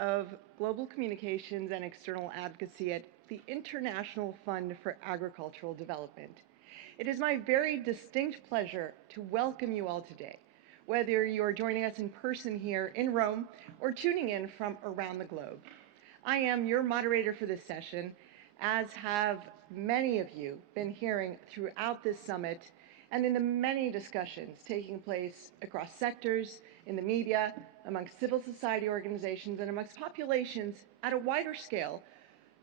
of Global Communications and External Advocacy at the International Fund for Agricultural Development. It is my very distinct pleasure to welcome you all today, whether you are joining us in person here in Rome or tuning in from around the globe. I am your moderator for this session, as have many of you been hearing throughout this summit and in the many discussions taking place across sectors, in the media, amongst civil society organizations, and amongst populations at a wider scale.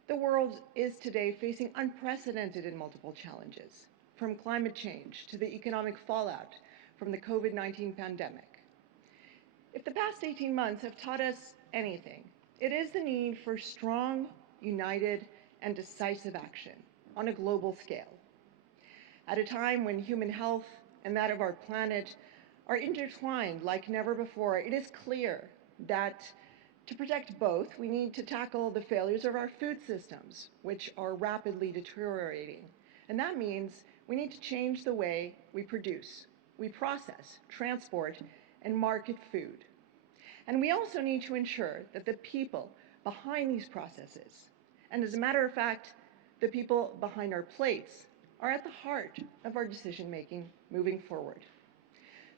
The world is today facing unprecedented and multiple challenges, from climate change to the economic fallout from the COVID-19 pandemic. If the past 18 months have taught us anything, it is the need for strong, united, and decisive action on a global scale. At a time when human health and that of our planet are intertwined like never before, it is clear that to protect both, we need to tackle the failures of our food systems, which are rapidly deteriorating. And that means we need to change the way we produce, we process, transport, and market food. And we also need to ensure that the people behind these processes, and as a matter of fact, the people behind our plates, are at the heart of our decision-making moving forward.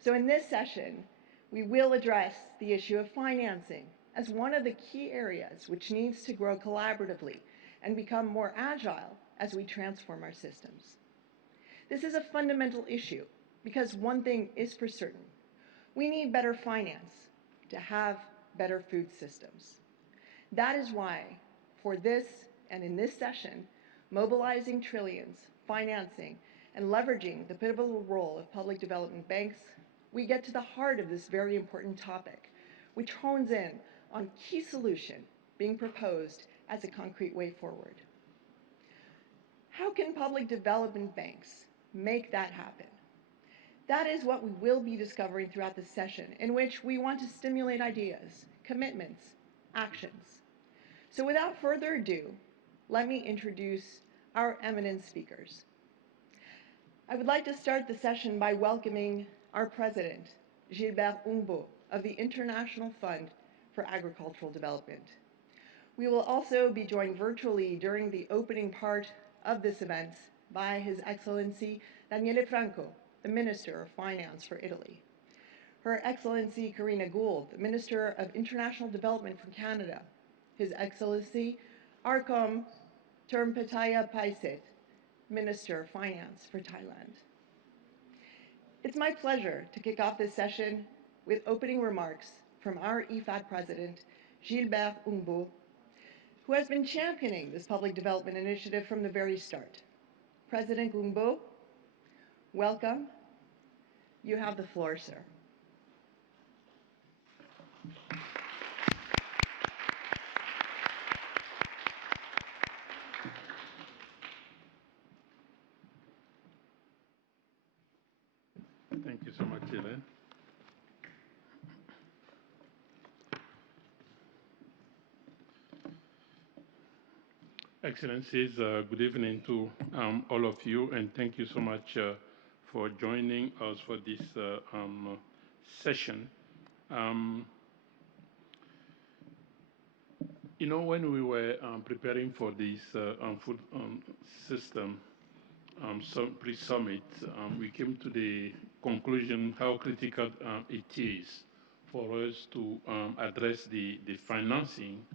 So in this session, we will address the issue of financing as one of the key areas which needs to grow collaboratively and become more agile as we transform our systems. This is a fundamental issue because one thing is for certain: we need better finance to have better food systems. That is why, for this and in this session, mobilizing trillions, financing, and leveraging the pivotal role of public development banks, we get to the heart of this very important topic, which hones in on key solution being proposed as a concrete way forward. How can public development banks make that happen? That is what we will be discovering throughout this session, in which we want to stimulate ideas, commitments, actions. So without further ado, let me introduce our eminent speakers. I would like to start the session by welcoming our president, Gilbert Humbo, of the International Fund for Agricultural Development. We will also be joined virtually during the opening part of this event by His Excellency Daniele Franco, the Minister of Finance for Italy. Her Excellency Karina Gould, the Minister of International Development from Canada. His Excellency Arkom Termpetaya Paisit, Minister of Finance for Thailand. It's my pleasure to kick off this session with opening remarks from our IFAD President, Gilbert Humbo, who has been championing this public development initiative from the very start. President Humbo, welcome. You have the floor, sir. Thank you so much, Ellen. Excellencies, good evening to all of you, and thank you so much for joining us for this session. You know, when we were preparing for this food system pre-summit, we came to the conclusion how critical it is for us to address the financing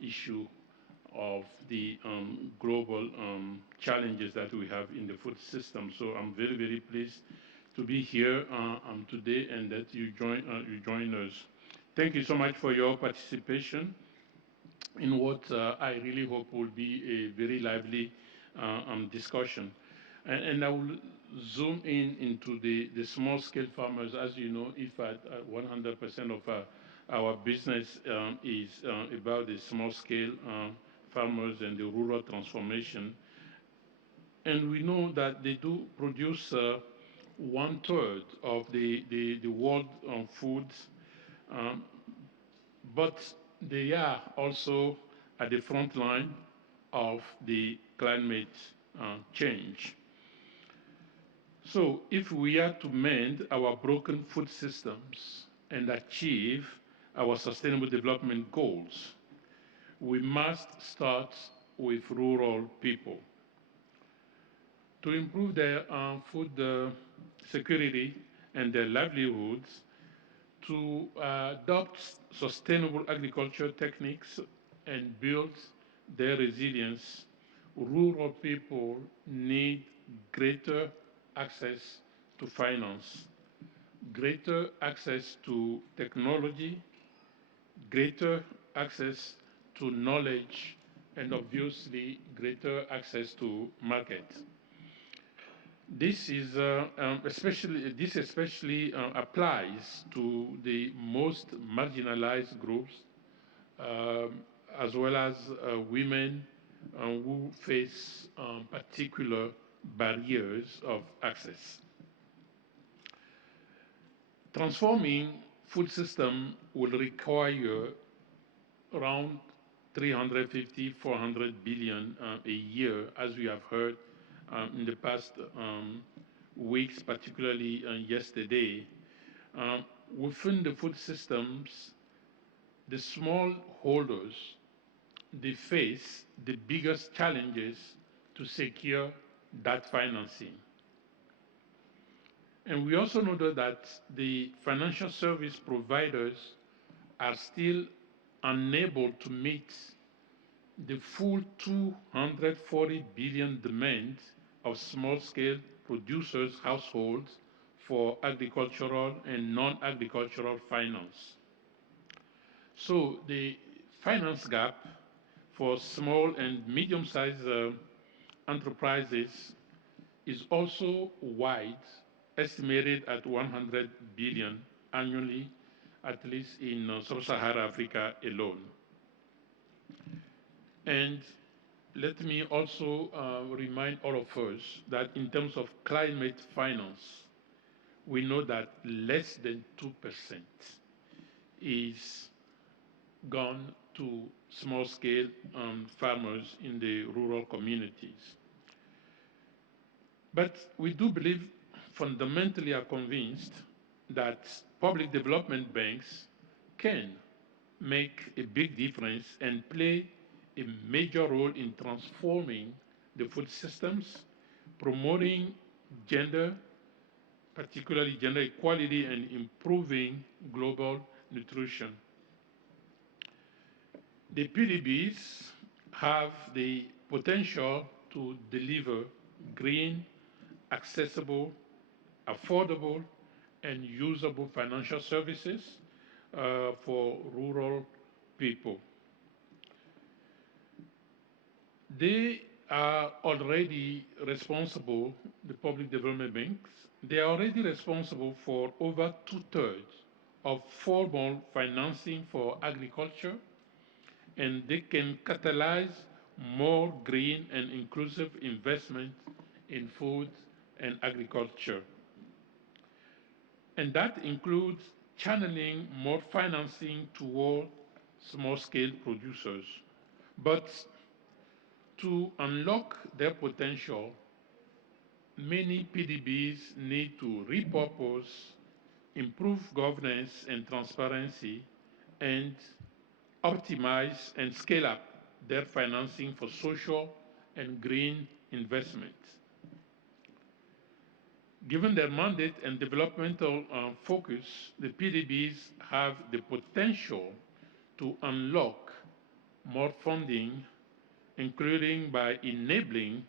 issue of the global challenges that we have in the food system. So I'm very, very pleased to be here today and that you join us. Thank you so much for your participation in what I really hope will be a very lively discussion. And I will zoom into the small-scale farmers. As you know, IFAD, 100% of our business is about the small-scale farmers and the rural transformation. And we know that they do produce 1/3 of the world foods, but they are also at the front line of the climate change. So if we are to mend our broken food systems and achieve our sustainable development goals, we must start with rural people. To improve their food security and their livelihoods, to adopt sustainable agriculture techniques and build their resilience, rural people need greater access to finance, greater access to technology, greater access to knowledge, and obviously greater access to markets. This especially applies to the most marginalized groups, um, as well as women who face particular barriers of access. Transforming food system will require around 350, 400 billion a year, as we have heard in the past weeks, particularly yesterday. Um, Within the food systems, the smallholders, they face the biggest challenges to secure that financing. And we also know that the financial service providers are still unable to meet the full 240 billion demand of small-scale producers' households for agricultural and non-agricultural finance. So the finance gap for small and medium-sized enterprises is also wide, estimated at 100 billion annually, at least in sub-Saharan Africa alone. And let me also remind all of us that in terms of climate finance, we know that less than 2% is gone to small-scale farmers in the rural communities. But we do believe, fundamentally are convinced, that public development banks can make a big difference and play a major role in transforming the food systems, promoting gender, particularly gender equality, and improving global nutrition. The PDBs have the potential to deliver green, accessible, affordable, and usable financial services for rural people. They are already responsible, the public development banks, they are already responsible for over two-thirds of formal financing for agriculture, and they can catalyze more green and inclusive investment in food and agriculture. And that includes channeling more financing toward small-scale producers. But to unlock their potential, many PDBs need to repurpose, improve governance and transparency, and optimize and scale up their financing for social and green investments. Given their mandate and developmental focus, the PDBs have the potential to unlock more funding, including by enabling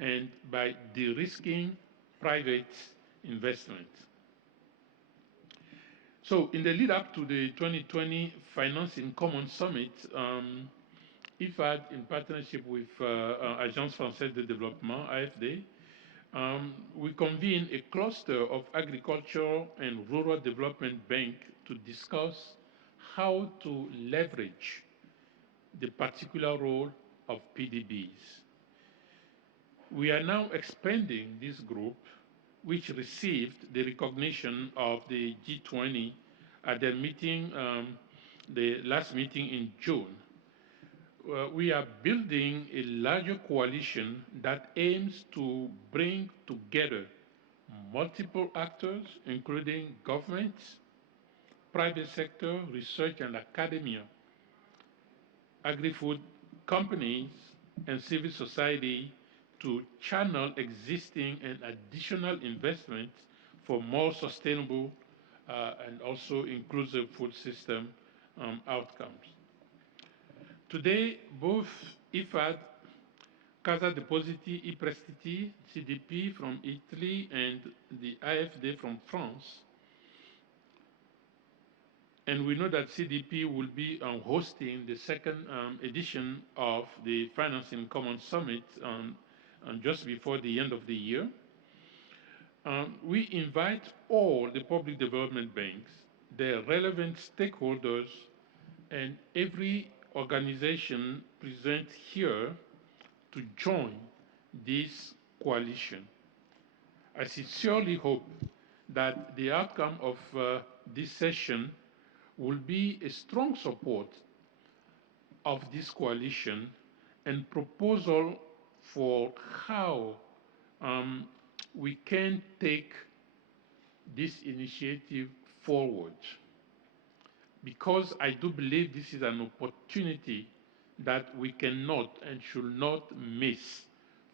and by de-risking private investment. So in the lead up to the 2020 Finance in Common Summit, IFAD, in partnership with Agence Française de Développement, AFD, we convened a cluster of agricultural and rural development banks to discuss how to leverage the particular role of PDBs. We are now expanding this group, which received the recognition of the G20 at their meeting, the last meeting in June. We are building a larger coalition that aims to bring together multiple actors, including governments, private sector, research and academia, agri-food companies, and civil society to channel existing and additional investments for more sustainable and also inclusive food system outcomes. Today, both IFAD, Casa Depositi e Prestiti, CDP from Italy, and the IFAD from France. And we know that CDP will be hosting the second edition of the Financing Commons Summit just before the end of the year. We invite all the public development banks, their relevant stakeholders, and every organization present here to join this coalition. I sincerely hope that the outcome of this session will be a strong support of this coalition and proposal for how we can take this initiative forward. Because I do believe this is an opportunity that we cannot and should not miss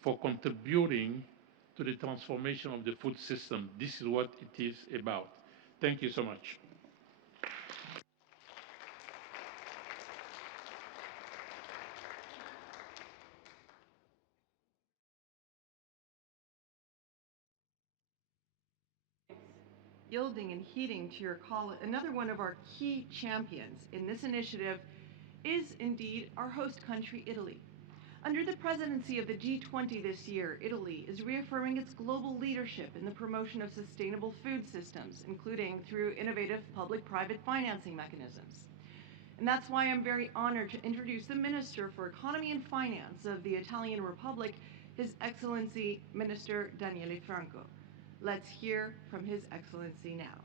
for contributing to the transformation of the food system. This is what it is about. Thank you so much. Yielding and heeding to your call, another one of our key champions in this initiative is indeed our host country, Italy. Under the presidency of the G20 this year, Italy is reaffirming its global leadership in the promotion of sustainable food systems, including through innovative public-private financing mechanisms. And that's why I'm very honored to introduce the Minister for Economy and Finance of the Italian Republic, His Excellency Minister Daniele Franco. Let's hear from His Excellency now.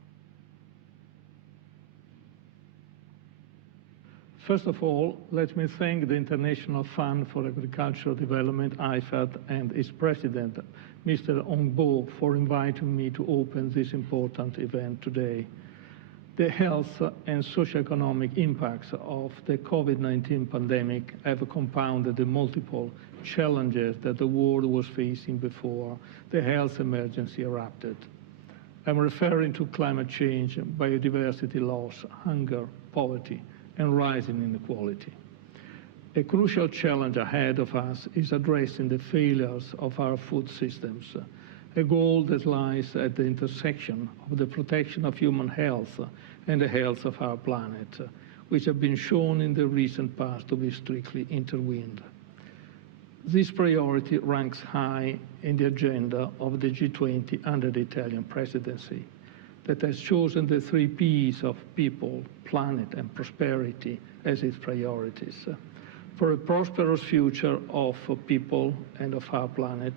First of all, let me thank the International Fund for Agricultural Development, IFAD, and its president, Mr. Ongbo, for inviting me to open this important event today. The health and socioeconomic impacts of the COVID-19 pandemic have compounded the multiple challenges that the world was facing before the health emergency erupted. I'm referring to climate change, biodiversity loss, hunger, poverty, and rising inequality. A crucial challenge ahead of us is addressing the failures of our food systems, a goal that lies at the intersection of the protection of human health and the health of our planet, which have been shown in the recent past to be strictly intertwined. This priority ranks high in the agenda of the G20 under the Italian presidency, that has chosen the 3 Ps of people, planet, and prosperity as its priorities. For a prosperous future of people and of our planet,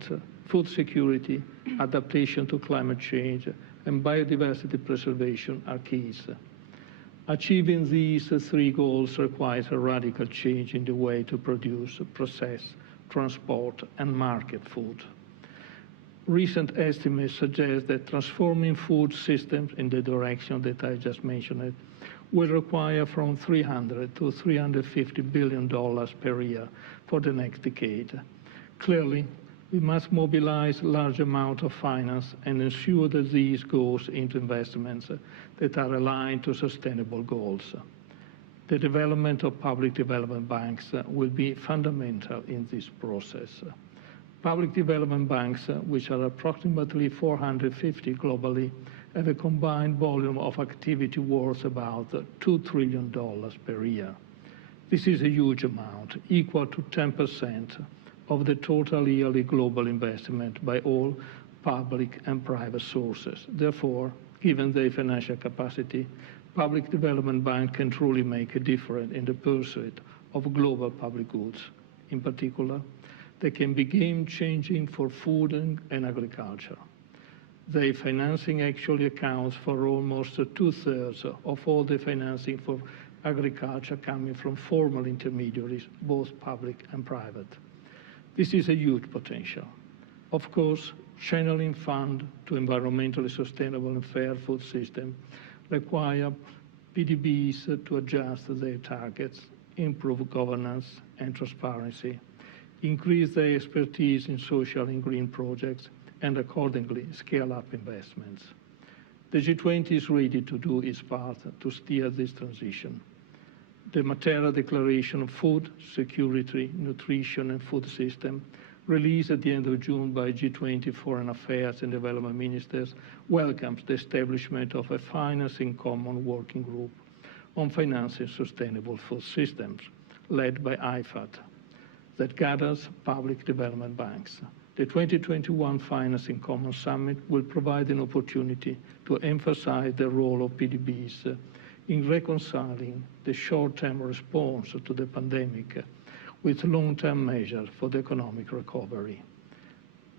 food security, adaptation to climate change, and biodiversity preservation are keys. Achieving these 3 goals requires a radical change in the way to produce, process, transport, and market food. Recent estimates suggest that transforming food systems in the direction that I just mentioned will require from $300 to $350 billion per year for the next decade. Clearly, we must mobilize large amounts of finance and ensure that these goes into investments that are aligned to sustainable goals. The development of public development banks will be fundamental in this process. Public development banks, which are approximately 450 globally, have a combined volume of activity worth about $2 trillion per year. This is a huge amount, equal to 10% of the total yearly global investment by all public and private sources. Therefore, given their financial capacity, public development banks can truly make a difference in the pursuit of global public goods. In particular, they can be game-changing for food and agriculture. Their financing actually accounts for almost 2/3 of all the financing for agriculture coming from formal intermediaries, both public and private. This is a huge potential. Of course, channeling funds to environmentally sustainable and fair food system require PDBs to adjust their targets, improve governance and transparency, increase their expertise in social and green projects, and accordingly scale up investments. The G20 is ready to do its part to steer this transition. The Matera Declaration of Food, Security, Nutrition and Food System, released at the end of June by G20 Foreign Affairs and Development Ministers, welcomes the establishment of a Finance in Common working group on financing sustainable food systems, led by IFAD, that gathers public development banks. The 2021 Finance in Common Summit will provide an opportunity to emphasize the role of PDBs in reconciling the short-term response to the pandemic with long-term measures for the economic recovery.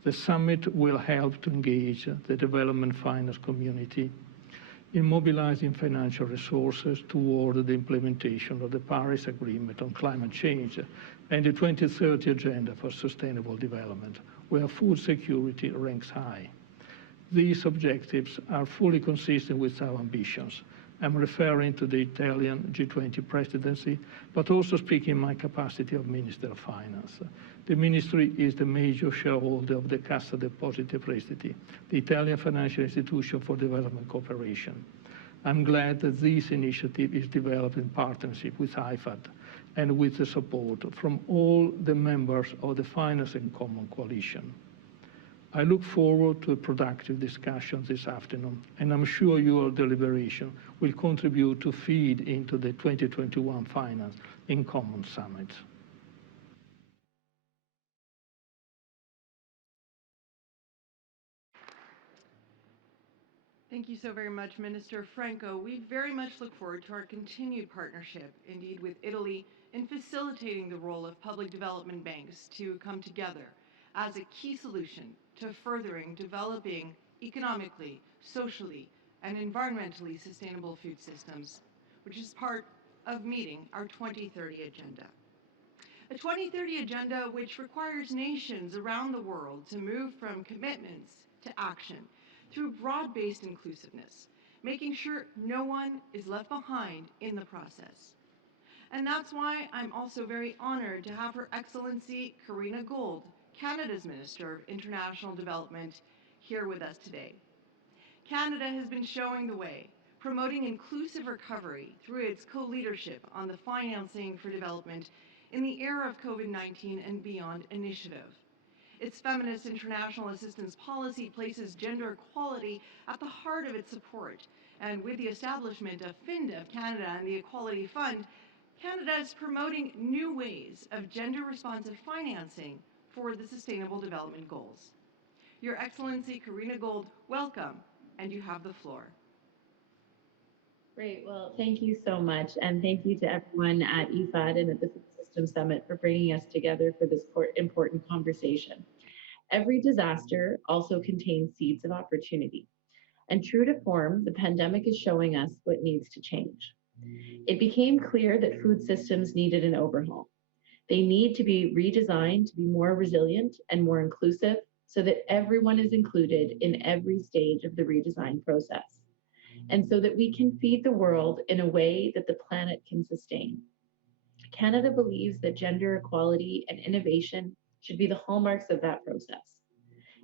The summit will help to engage the development finance community in mobilizing financial resources toward the implementation of the Paris Agreement on climate change and the 2030 Agenda for Sustainable Development, where food security ranks high. These objectives are fully consistent with our ambitions. I'm referring to the Italian G20 presidency, but also speaking in my capacity of Minister of Finance. The Ministry is the major shareholder of the Cassa Depositi e Prestiti, the Italian financial institution for development cooperation. I'm glad that this initiative is developed in partnership with IFAD and with the support from all the members of the Finance in Common coalition. I look forward to a productive discussion this afternoon, and I'm sure your deliberation will contribute to feed into the 2021 Finance in Common Summit. Thank you so very much, Minister Franco. We very much look forward to our continued partnership, indeed with Italy, in facilitating the role of public development banks to come together as a key solution to furthering developing economically, socially, and environmentally sustainable food systems, which is part of meeting our 2030 agenda. A 2030 agenda which requires nations around the world to move from commitments to action through broad-based inclusiveness, making sure no one is left behind in the process. And that's why I'm also very honored to have Her Excellency Karina Gold, Canada's Minister of International Development, here with us today. Canada has been showing the way, promoting inclusive recovery through its co-leadership on the Financing for Development in the Era of COVID-19 and Beyond initiative. Its feminist international assistance policy places gender equality at the heart of its support, and with the establishment of FINDA Canada and the Equality Fund, Canada is promoting new ways of gender-responsive financing for the Sustainable Development Goals. Your Excellency Karina Gold, welcome, and you have the floor. Great, well, thank you so much, and thank you to everyone at IFAD and at the Food Systems Summit for bringing us together for this important conversation. Every disaster also contains seeds of opportunity, and true to form, the pandemic is showing us what needs to change. It became clear that food systems needed an overhaul. They need to be redesigned to be more resilient and more inclusive so that everyone is included in every stage of the redesign process, and so that we can feed the world in a way that the planet can sustain. Canada believes that gender equality and innovation should be the hallmarks of that process.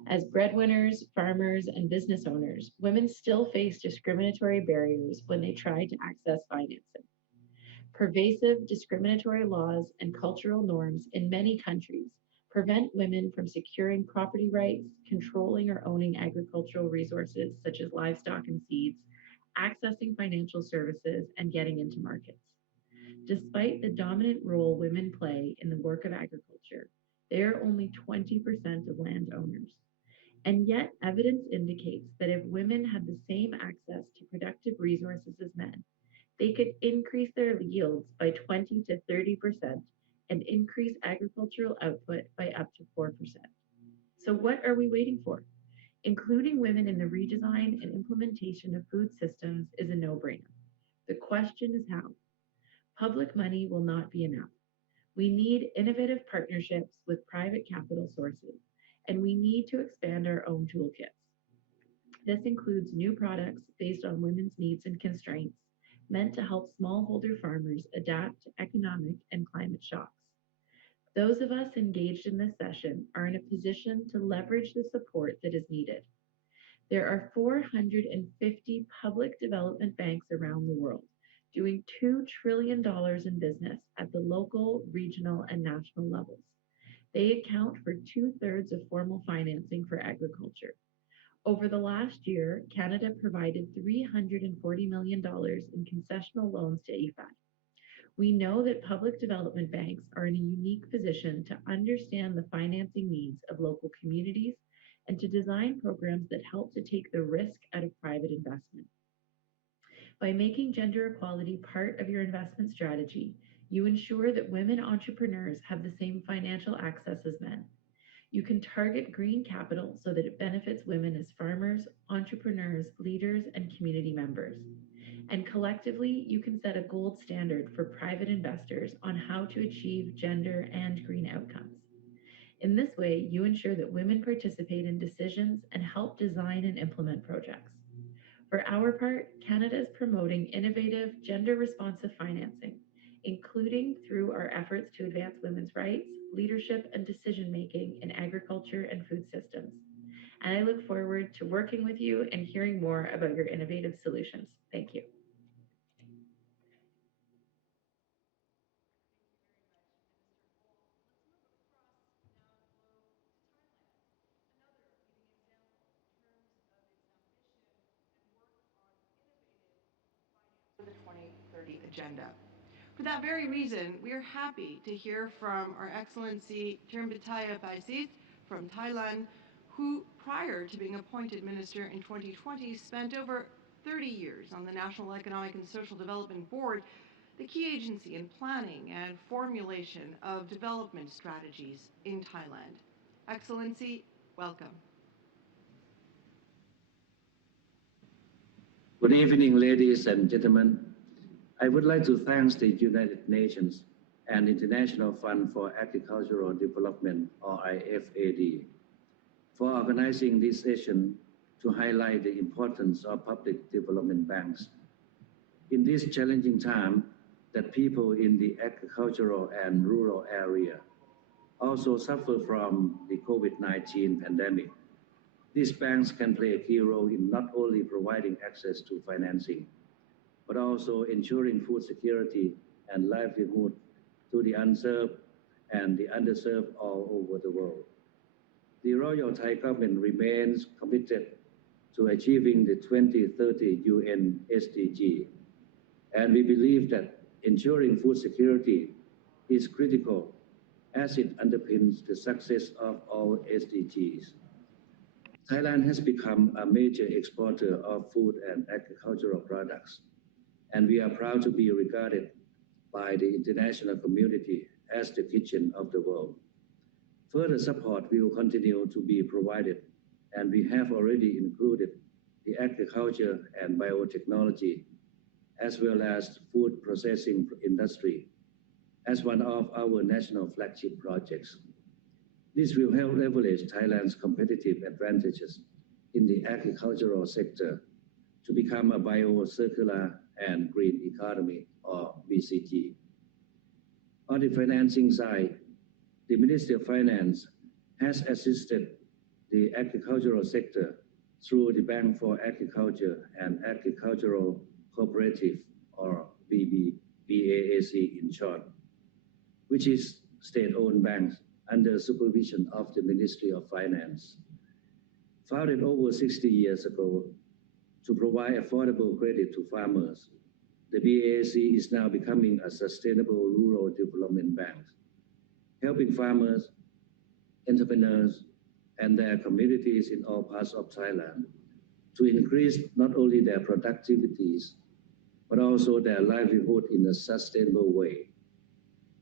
As breadwinners, farmers, and business owners, women still face discriminatory barriers when they try to access financing. Pervasive discriminatory laws and cultural norms in many countries prevent women from securing property rights, controlling or owning agricultural resources such as livestock and seeds, accessing financial services, and getting into markets. Despite the dominant role women play in the work of agriculture, they are only 20% of landowners. And yet, evidence indicates that if women had the same access to productive resources as men, they could increase their yields by 20 to 30% and increase agricultural output by up to 4%. So what are we waiting for? Including women in the redesign and implementation of food systems is a no-brainer. The question is how. Public money will not be enough. We need innovative partnerships with private capital sources, and we need to expand our own toolkits. This includes new products based on women's needs and constraints, meant to help smallholder farmers adapt to economic and climate shocks. Those of us engaged in this session are in a position to leverage the support that is needed. There are 450 public development banks around the world doing $2 trillion in business at the local, regional, and national levels. They account for 2/3 of formal financing for agriculture. Over the last year, Canada provided $340 million in concessional loans to IFAD. We know that public development banks are in a unique position to understand the financing needs of local communities and to design programs that help to take the risk out of private investment. By making gender equality part of your investment strategy, you ensure that women entrepreneurs have the same financial access as men. You can target green capital so that it benefits women as farmers, entrepreneurs, leaders, and community members. And collectively, you can set a gold standard for private investors on how to achieve gender and green outcomes. In this way, you ensure that women participate in decisions and help design and implement projects. For our part, Canada is promoting innovative, gender-responsive financing, including through our efforts to advance women's rights, leadership, and decision-making in agriculture and food systems. And I look forward to working with you and hearing more about your innovative solutions. Thank you. For the 2030 agenda. For that very reason, we are happy to hear from Our Excellency Tirumbitai Paisit from Thailand, who, prior to being appointed minister in 2020, spent over 30 years on the National Economic and Social Development Board, the key agency in planning and formulation of development strategies in Thailand. Excellency, welcome. Good evening, ladies and gentlemen. I would like to thank the United Nations and International Fund for Agricultural Development, or IFAD, for organizing this session to highlight the importance of public development banks. In this challenging time that people in the agricultural and rural area also suffer from the COVID-19 pandemic, these banks can play a key role in not only providing access to financing, but also ensuring food security and livelihood to the unserved and the underserved all over the world. The Royal Thai government remains committed to achieving the 2030 UN SDG, and we believe that ensuring food security is critical as it underpins the success of all SDGs. Thailand has become a major exporter of food and agricultural products, and we are proud to be regarded by the international community as the kitchen of the world. Further support will continue to be provided, and we have already included the agriculture and biotechnology, as well as food processing industry, as one of our national flagship projects. This will help leverage Thailand's competitive advantages in the agricultural sector to become a bio-circular and green economy, or BCG. On the financing side, the Ministry of Finance has assisted the agricultural sector through the Bank for Agriculture and Agricultural Cooperative, or BAAC in short, which is state-owned banks under supervision of the Ministry of Finance. Founded over 60 years ago to provide affordable credit to farmers, the BAAC is now becoming a sustainable rural development bank, helping farmers, entrepreneurs, and their communities in all parts of Thailand to increase not only their productivities, but also their livelihood in a sustainable way.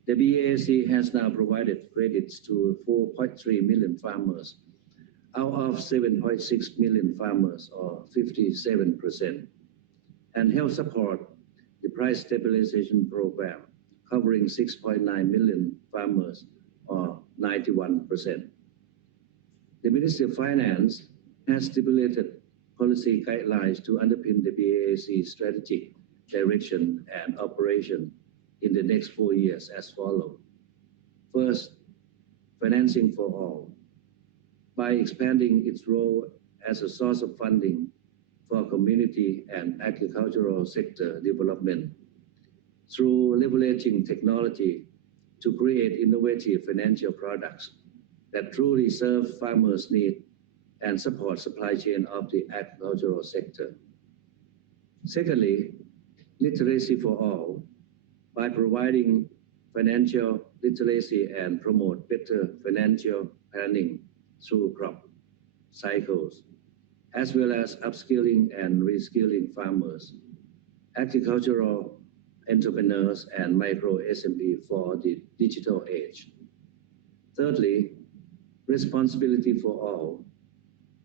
The BAAC has now provided credits to 4.3 million farmers out of 7.6 million farmers, or 57%, and help support the price stabilization program covering 6.9 million farmers, or 91%. The Ministry of Finance has stipulated policy guidelines to underpin the BAAC strategy direction and operation in the next 4 years as follows. First, financing for all. By expanding its role as a source of funding for community and agricultural sector development through leveraging technology to create innovative financial products that truly serve farmers' needs and support supply chain of the agricultural sector. Secondly, literacy for all. By providing financial literacy and promote better financial planning through crop cycles, as well as upskilling and reskilling farmers, agricultural entrepreneurs, and micro SME for the digital age. Thirdly, responsibility for all.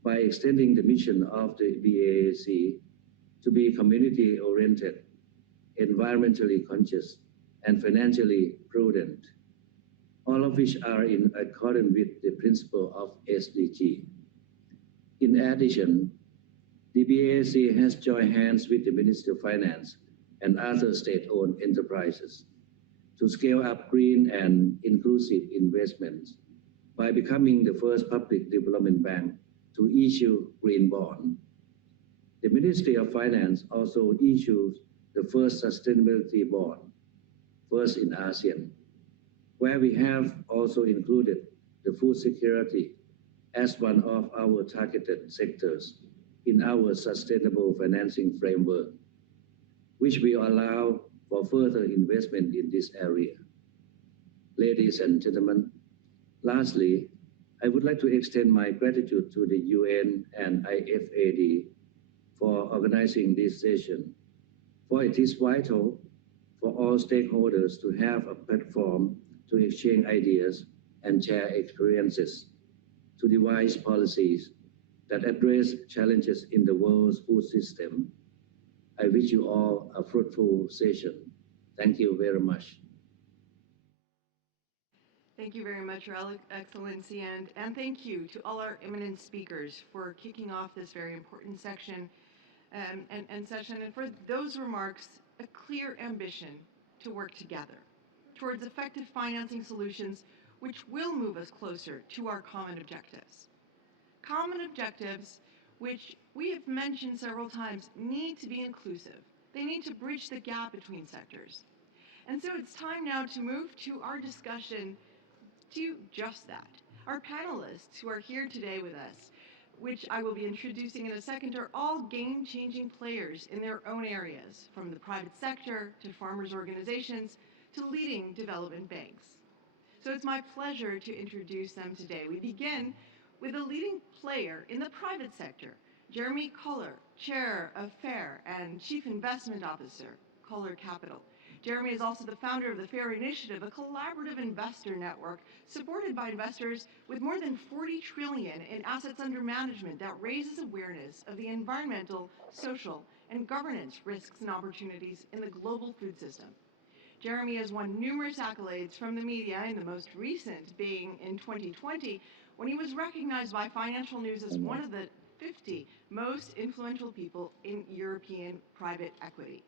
By extending the mission of the BAAC to be community-oriented, environmentally conscious, and financially prudent, all of which are in accordance with the principle of SDG. In addition, the BAAC has joined hands with the Ministry of Finance and other state-owned enterprises to scale up green and inclusive investments by becoming the first public development bank to issue green bond. The Ministry of Finance also issued the first sustainability bond, first in ASEAN, where we have also included the food security as one of our targeted sectors in our sustainable financing framework, which will allow for further investment in this area. Ladies and gentlemen, lastly, I would like to extend my gratitude to the UN and IFAD for organizing this session, for it is vital for all stakeholders to have a platform to exchange ideas and share experiences to devise policies that address challenges in the world's food system. I wish you all a fruitful session. Thank you very much. Thank you very much, Your Excellency, and thank you to all our eminent speakers for kicking off this very important section and session, and for those remarks, a clear ambition to work together towards effective financing solutions which will move us closer to our common objectives. Common objectives which we have mentioned several times need to be inclusive. They need to bridge the gap between sectors. And so it's time now to move to our discussion to just that. Our panelists who are here today with us, which I will be introducing in a second, are all game-changing players in their own areas, from the private sector to farmers' organizations to leading development banks. So it's my pleasure to introduce them today. We begin with a leading player in the private sector, Jeremy Koller, Chair of FAIR and Chief Investment Officer, Koller Capital. Jeremy is also the founder of the FAIR Initiative, a collaborative investor network supported by investors with more than 40 trillion in assets under management that raises awareness of the environmental, social, and governance risks and opportunities in the global food system. Jeremy has won numerous accolades from the media, and the most recent being in 2020, when he was recognized by Financial News as one of the 50 most influential people in European private equity.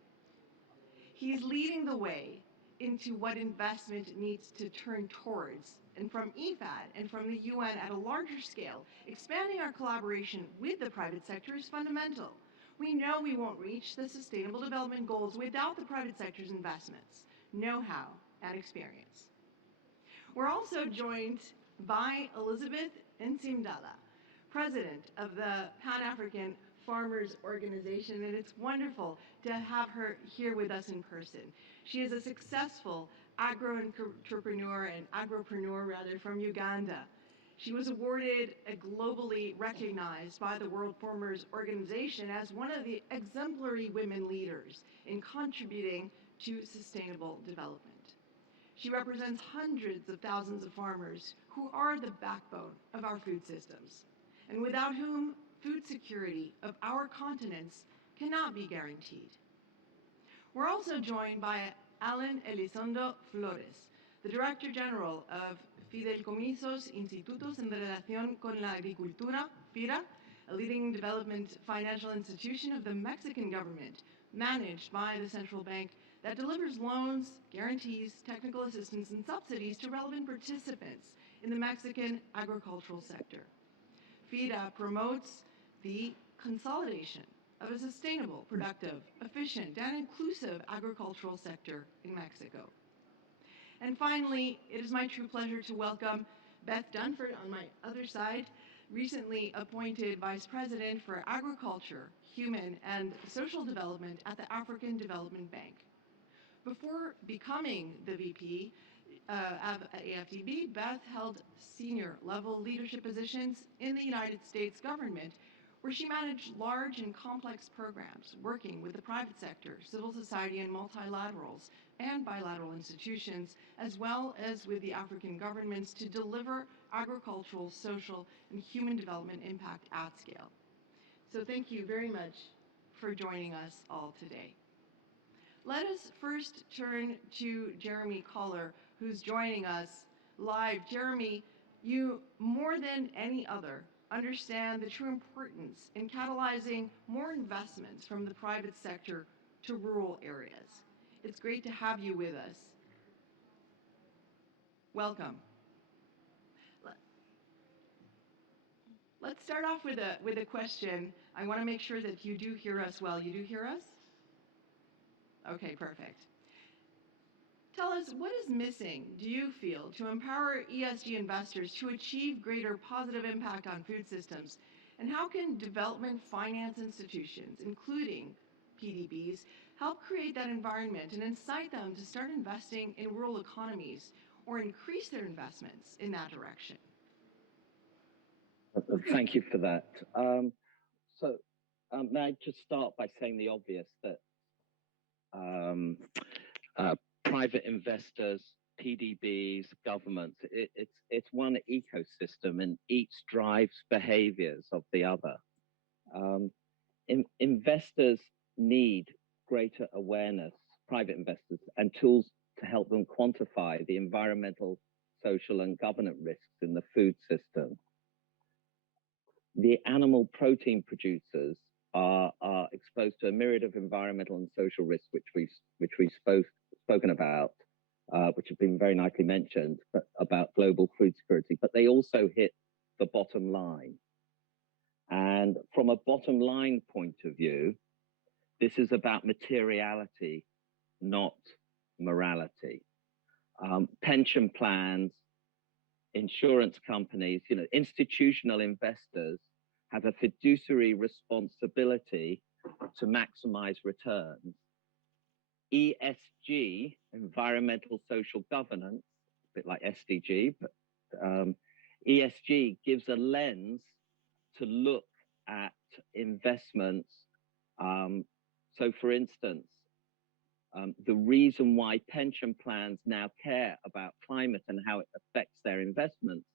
He's leading the way into what investment needs to turn towards, and from IFAD and from the UN at a larger scale, expanding our collaboration with the private sector is fundamental. We know we won't reach the Sustainable Development Goals without the private sector's investments, know-how, and experience. We're also joined by Elizabeth Nsimdala, President of the Pan-African Farmers Organization, and it's wonderful to have her here with us in person. She is a successful agro-entrepreneur and agropreneur from Uganda. She was awarded a globally recognized by the World Farmers Organization as one of the exemplary women leaders in contributing to sustainable development. She represents hundreds of thousands of farmers who are the backbone of our food systems, and without whom food security of our continents cannot be guaranteed. We're also joined by Alan Elizondo Flores, the Director General of Fideicomisos Institutos en Relación con la Agricultura, FIRA, a leading development financial institution of the Mexican government, managed by the central bank that delivers loans, guarantees, technical assistance, and subsidies to relevant participants in the Mexican agricultural sector. FIDA promotes the consolidation of a sustainable, productive, efficient, and inclusive agricultural sector in Mexico. And finally, it is my true pleasure to welcome Beth Dunford on my other side, recently appointed Vice President for Agriculture, Human, and Social Development at the African Development Bank. Before becoming the VP of AFDB, Beth held senior level leadership positions in the United States government, where she managed large and complex programs working with the private sector, civil society, and multilaterals and bilateral institutions, as well as with the African governments to deliver agricultural, social, and human development impact at scale. So thank you very much for joining us all today. Let us first turn to Jeremy Koller, who's joining us live. Jeremy, you, more than any other, understand the true importance in catalyzing more investments from the private sector to rural areas. It's great to have you with us. Welcome. Let's start off with a question. I want to make sure that you do hear us well. You do hear us? Okay, perfect. Tell us, what is missing, do you feel, to empower ESG investors to achieve greater positive impact on food systems? And how can development finance institutions, including PDBs, help create that environment and incite them to start investing in rural economies or increase their investments in that direction? Thank you for that. May I just start by saying the obvious, that private investors, PDBs, governments, it's one ecosystem, and each drives behaviors of the other. Investors need greater awareness, private investors, and tools to help them quantify the environmental, social, and governance risks in the food system. The animal protein producers are exposed to a myriad of environmental and social risks, which we've spoken about, which have been very nicely mentioned, about global food security, but they also hit the bottom line. And from a bottom line point of view, this is about materiality, not morality. Pension plans, insurance companies, institutional investors have a fiduciary responsibility to maximize returns. ESG, environmental social governance, a bit like SDG, but ESG gives a lens to look at investments. So for instance, the reason why pension plans now care about climate and how it affects their investments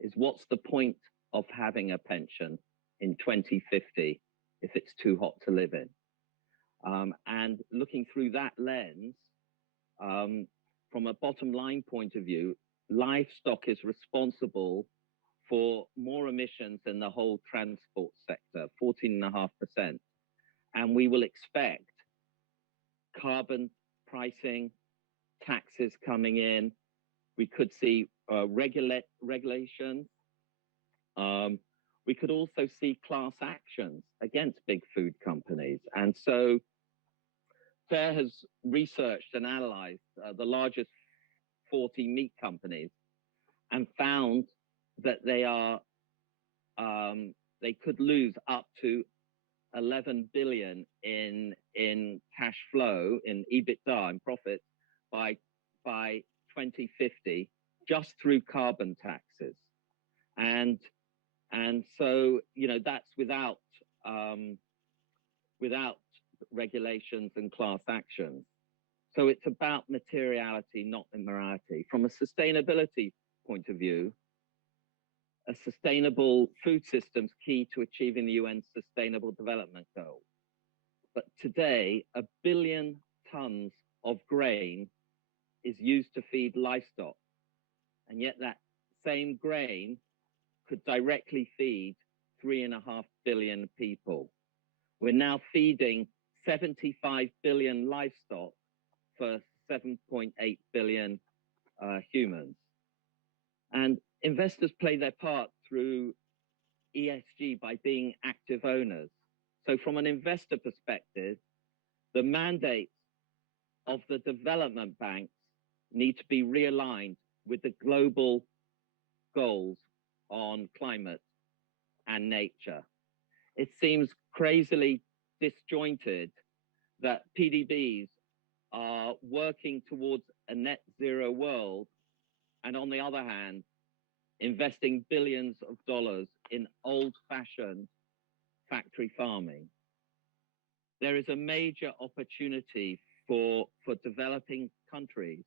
is, what's the point of having a pension in 2050 if it's too hot to live in? And looking through that lens, from a bottom line point of view, livestock is responsible for more emissions than the whole transport sector, 14.5%. And we will expect carbon pricing, taxes coming in. We could see regulation. We could also see class actions against big food companies. And so FAIR has researched and analyzed the largest 40 meat companies and found that they could lose up to 11 billion in cash flow, in EBITDA and profits by 2050, just through carbon taxes. And so, that's without regulations and class actions. So it's about materiality, not immorality. From a sustainability point of view, a sustainable food system is key to achieving the UN's Sustainable Development Goals. But today, 1 billion tons of grain is used to feed livestock. And yet that same grain could directly feed 3.5 billion people. We're now feeding 75 billion livestock for 7.8 billion humans. And investors play their part through ESG by being active owners. So from an investor perspective, the mandates of the development banks need to be realigned with the global goals on climate and nature. It seems crazily disjointed that PDBs are working towards a net zero world, and on the other hand, investing billions of dollars in old-fashioned factory farming. There is a major opportunity for developing countries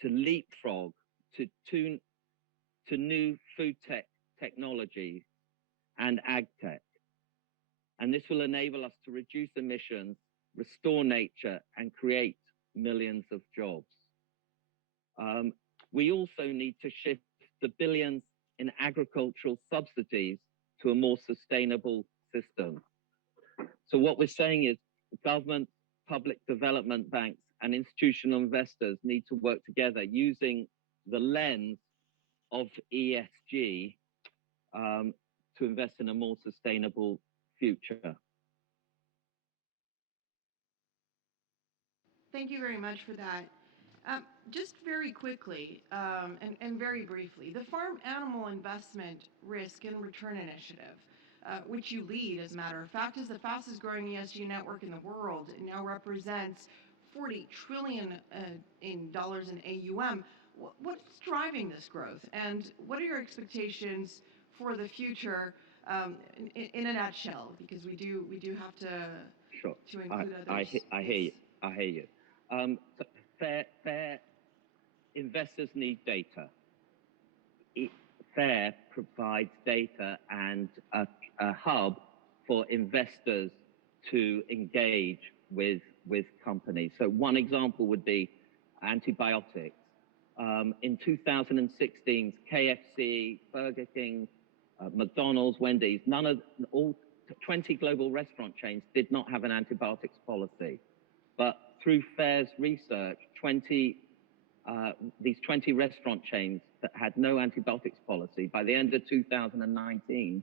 to leapfrog to new food technology and ag tech. And this will enable us to reduce emissions, restore nature, and create millions of jobs. We also need to shift the billions in agricultural subsidies to a more sustainable system. So what we're saying is government, public development banks, and institutional investors need to work together using the lens of ESG to invest in a more sustainable future. Thank you very much for that. Just very quickly and very briefly, the Farm Animal Investment Risk and Return Initiative, which you lead, as a matter of fact, is the fastest growing ESG network in the world. It now represents $40 trillion in AUM. What's driving this growth, and what are your expectations for the future, in a nutshell? Because we do have to Sure. to include others. I hear you. I hear you. So FAIR investors need data. FAIR provides data and a hub for investors to engage with companies. So one example would be antibiotics. In 2016, KFC, Burger King, McDonald's, Wendy's, all 20 global restaurant chains did not have an antibiotics policy. But through FAIR's research, these 20 restaurant chains that had no antibiotics policy, by the end of 2019,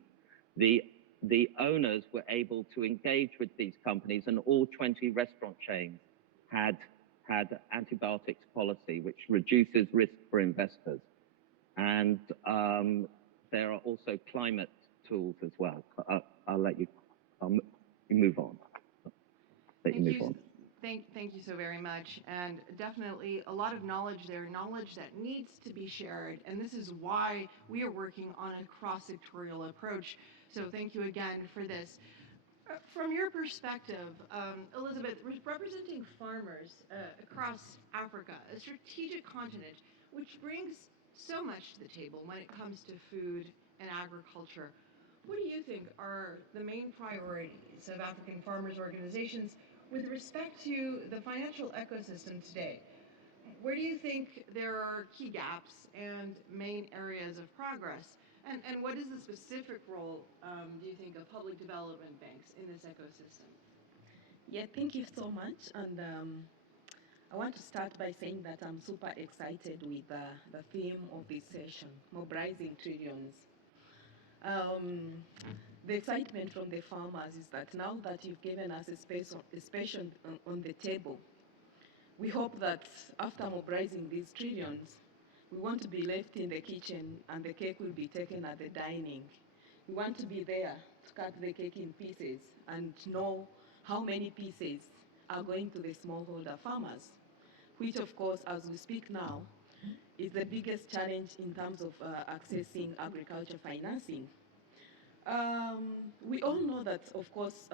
the owners were able to engage with these companies, and all 20 restaurant chains had antibiotics policy, which reduces risk for investors. And there are also climate tools as well. I'll let you move on. Thank you so very much, and definitely a lot of knowledge there, knowledge that needs to be shared, and this is why we are working on a cross-sectorial approach. So thank you again for this. From your perspective, Elizabeth, representing farmers across Africa, a strategic continent which brings so much to the table when it comes to food and agriculture, what do you think are the main priorities of African farmers' organizations with respect to the financial ecosystem today? Where do you think there are key gaps and main areas of progress? And what is the specific role, do you think, of public development banks in this ecosystem? Yeah, thank you so much. And I want to start by saying that I'm super excited with the theme of this session, Mobilizing Trillions. The excitement from the farmers is that now that you've given us a space on the table, we hope that after mobilizing these trillions, we want to be left in the kitchen and the cake will be taken at the dining. We want to be there to cut the cake in pieces and know how many pieces are going to the smallholder farmers, which of course, as we speak now, is the biggest challenge in terms of accessing agriculture financing. We all know that, of course,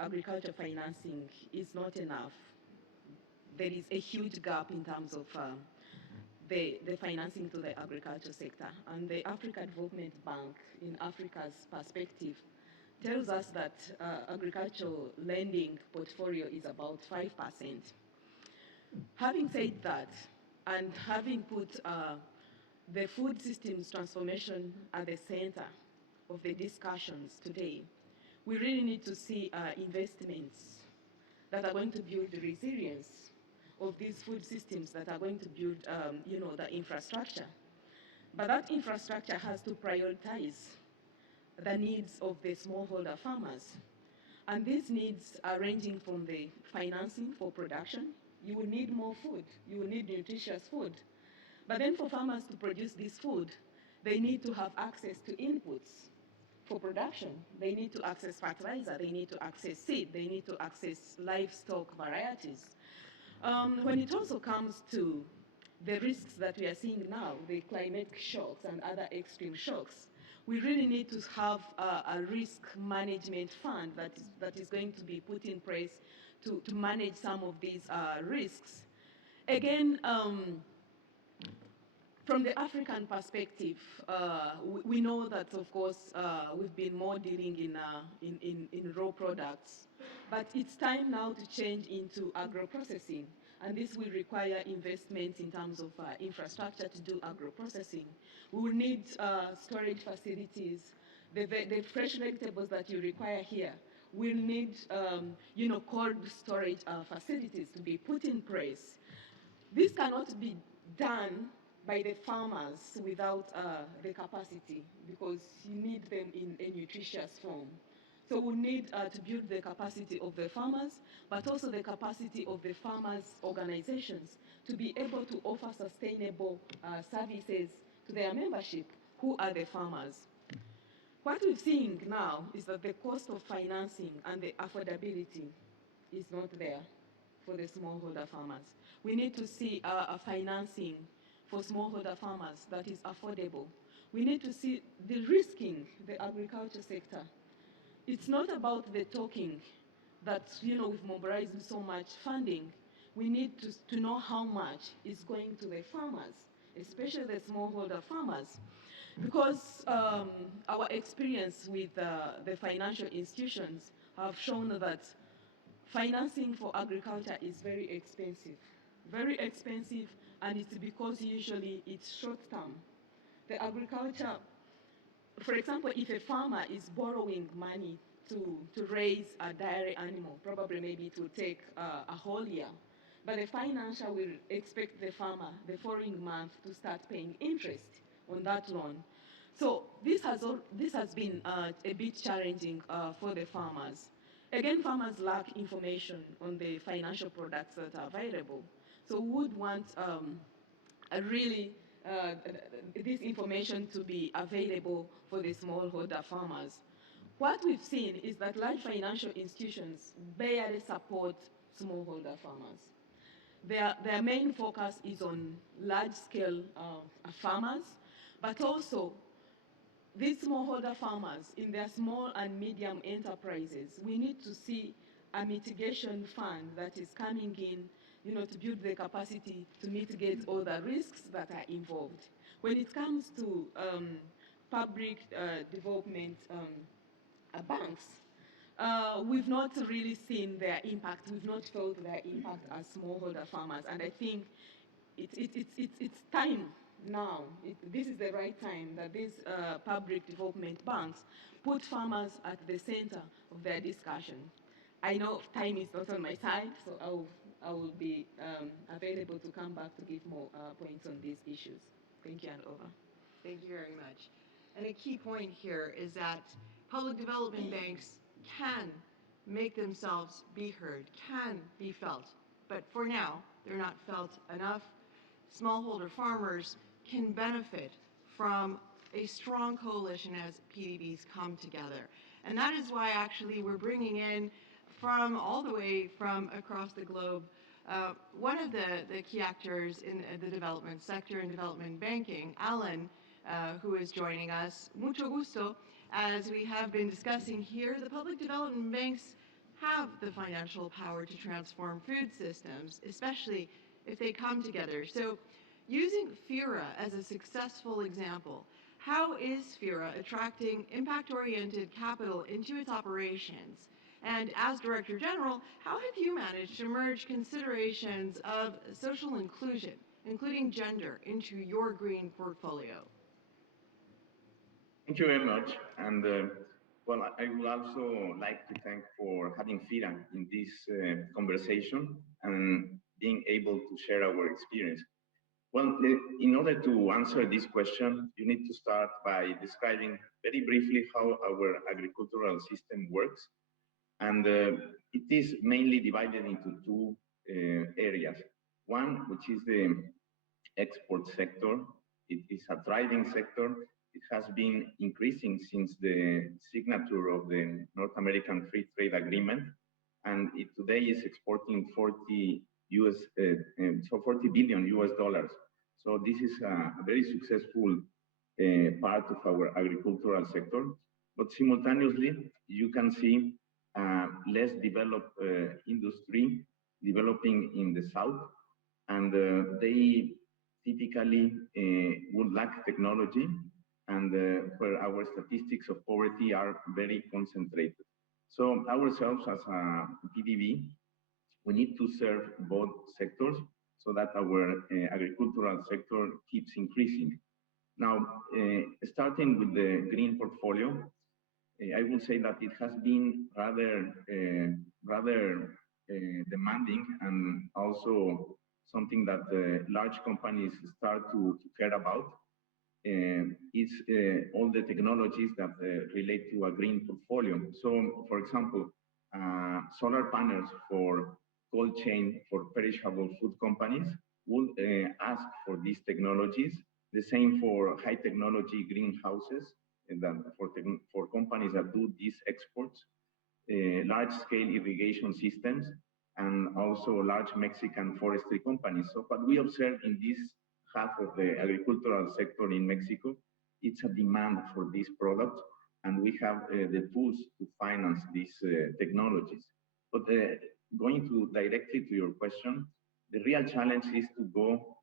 agriculture financing is not enough. There is a huge gap in terms of the financing to the agriculture sector. And the Africa Development Bank, in Africa's perspective, tells us that agricultural lending portfolio is about 5%. Having said that, and having put the food systems transformation at the center of the discussions today, we really need to see investments that are going to build the resilience of these food systems that are going to build, the infrastructure. But that infrastructure has to prioritize the needs of the smallholder farmers. And these needs are ranging from the financing for production. You will need more food. You will need nutritious food. But then for farmers to produce this food, they need to have access to inputs for production. They need to access fertilizer. They need to access seed. They need to access livestock varieties. When it also comes to the risks that we are seeing now, the climatic shocks and other extreme shocks, we really need to have a risk management fund that is going to be put in place to manage some of these risks. Again, from the African perspective, we know that, of course, we've been more dealing in raw products, but it's time now to change into agro-processing, and this will require investment in terms of infrastructure to do agro-processing. We will need storage facilities. The fresh vegetables that you require here will need, cold storage facilities to be put in place. This cannot be done by the farmers without the capacity, because you need them in a nutritious form. So we need to build the capacity of the farmers, but also the capacity of the farmers' organizations to be able to offer sustainable services to their membership, who are the farmers. What we're seeing now is that the cost of financing and the affordability is not there for the smallholder farmers. We need to see a financing for smallholder farmers that is affordable. We need to see the risking the agriculture sector. It's not about the talking that, we've mobilized so much funding. We need to know how much is going to the farmers, especially the smallholder farmers, because our experience with the financial institutions have shown that financing for agriculture is very expensive, and it's because usually it's short-term. The agriculture, for example, if a farmer is borrowing money to raise a dairy animal, probably maybe it will take a whole year, but the financier will expect the farmer the following month to start paying interest on that loan. So this has been a bit challenging for the farmers. Again, farmers lack information on the financial products that are available. So we would want this information to be available for the smallholder farmers. What we've seen is that large financial institutions barely support smallholder farmers. Their main focus is on large-scale farmers, but also these smallholder farmers in their small and medium enterprises. We need to see a mitigation fund that is coming in, to build the capacity to mitigate all the risks that are involved. When it comes to public development banks, we've not really seen their impact. We've not felt their impact as smallholder farmers, and I think it's time now. This is the right time that these public development banks put farmers at the center of their discussion. I know time is not on my side, so I will be available to come back to give more points on these issues. Thank you, and over. Thank you very much. And a key point here is that public development banks can make themselves be heard, can be felt, but for now, they're not felt enough. Smallholder farmers can benefit from a strong coalition as PDBs come together. And that is why actually we're bringing in from all the way from across the globe one of the key actors in the development sector and development banking, Alan, who is joining us. Mucho gusto. As we have been discussing here, the public development banks have the financial power to transform food systems, especially if they come together. So using FIRA as a successful example, how is FIRA attracting impact-oriented capital into its operations? And as Director General, how have you managed to merge considerations of social inclusion, including gender, into your green portfolio? Thank you very much. And Well, I would also like to thank for having FIRA in this conversation and being able to share our experience. Well, in order to answer this question, you need to start by describing very briefly how our agricultural system works. And it is mainly divided into two areas. One, which is the export sector. It is a thriving sector. It has been increasing since the signature of the North American Free Trade Agreement, and it today is exporting 40 billion US dollars. So this is a very successful part of our agricultural sector. But simultaneously, you can see less developed industry developing in the south, and they typically would lack technology, and where our statistics of poverty are very concentrated. So ourselves as a PDB, we need to serve both sectors so that our agricultural sector keeps increasing. Now, starting with the green portfolio, I will say that it has been rather demanding, and also something that large companies start to care about. Is all the technologies that relate to a green portfolio. So, for example, solar panels for cold chain for perishable food companies would ask for these technologies. The same for high technology greenhouses, and then for companies that do these exports, large scale irrigation systems, and also large Mexican forestry companies. So what we observe in this half of the agricultural sector in Mexico, it's a demand for these products, and we have the tools to finance these technologies. But going to directly to your question, the real challenge is to go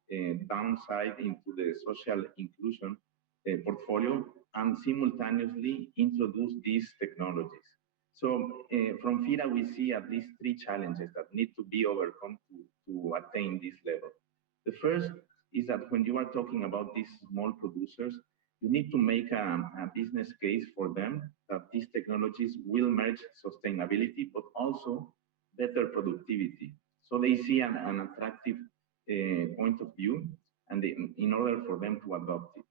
downside into the social inclusion portfolio and simultaneously introduce these technologies. So from FIRA, we see at least three challenges that need to be overcome to attain this level. The first is that when you are talking about these small producers, you need to make a business case for them that these technologies will merge sustainability, but also better productivity. So they see an attractive point of view, and in order for them to adopt it.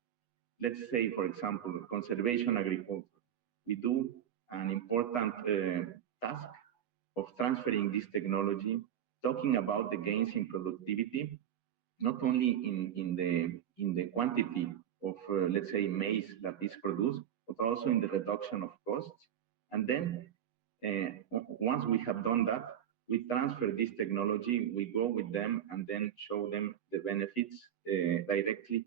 Let's say, for example, conservation agriculture. We do an important task of transferring this technology, talking about the gains in productivity, not only in the quantity of, let's say, maize that is produced, but also in the reduction of costs. And then once we have done that, we transfer this technology, we go with them and then show them the benefits directly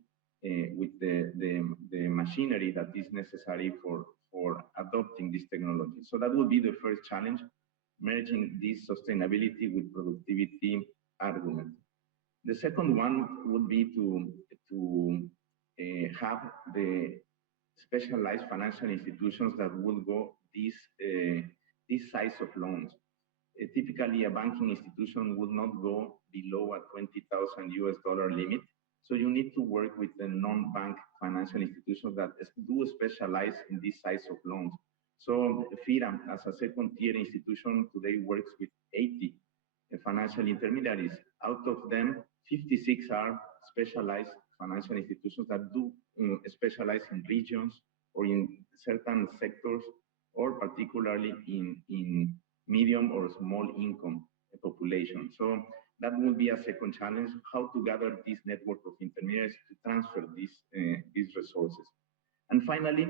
with the machinery that is necessary for adopting this technology. So that will be the first challenge, merging this sustainability with productivity argument. The second one would be to have the specialized financial institutions that will go this size of loans. Typically, a banking institution would not go below a 20,000 US dollar limit. So you need to work with the non-bank financial institutions that do specialize in this size of loans. So FIRA, as a second-tier institution, today works with 80 financial intermediaries. Out of them, 56 are specialized financial institutions that do specialize in regions or in certain sectors, or particularly in medium or small income population. So that will be a second challenge, how to gather this network of intermediaries to transfer these resources. And finally,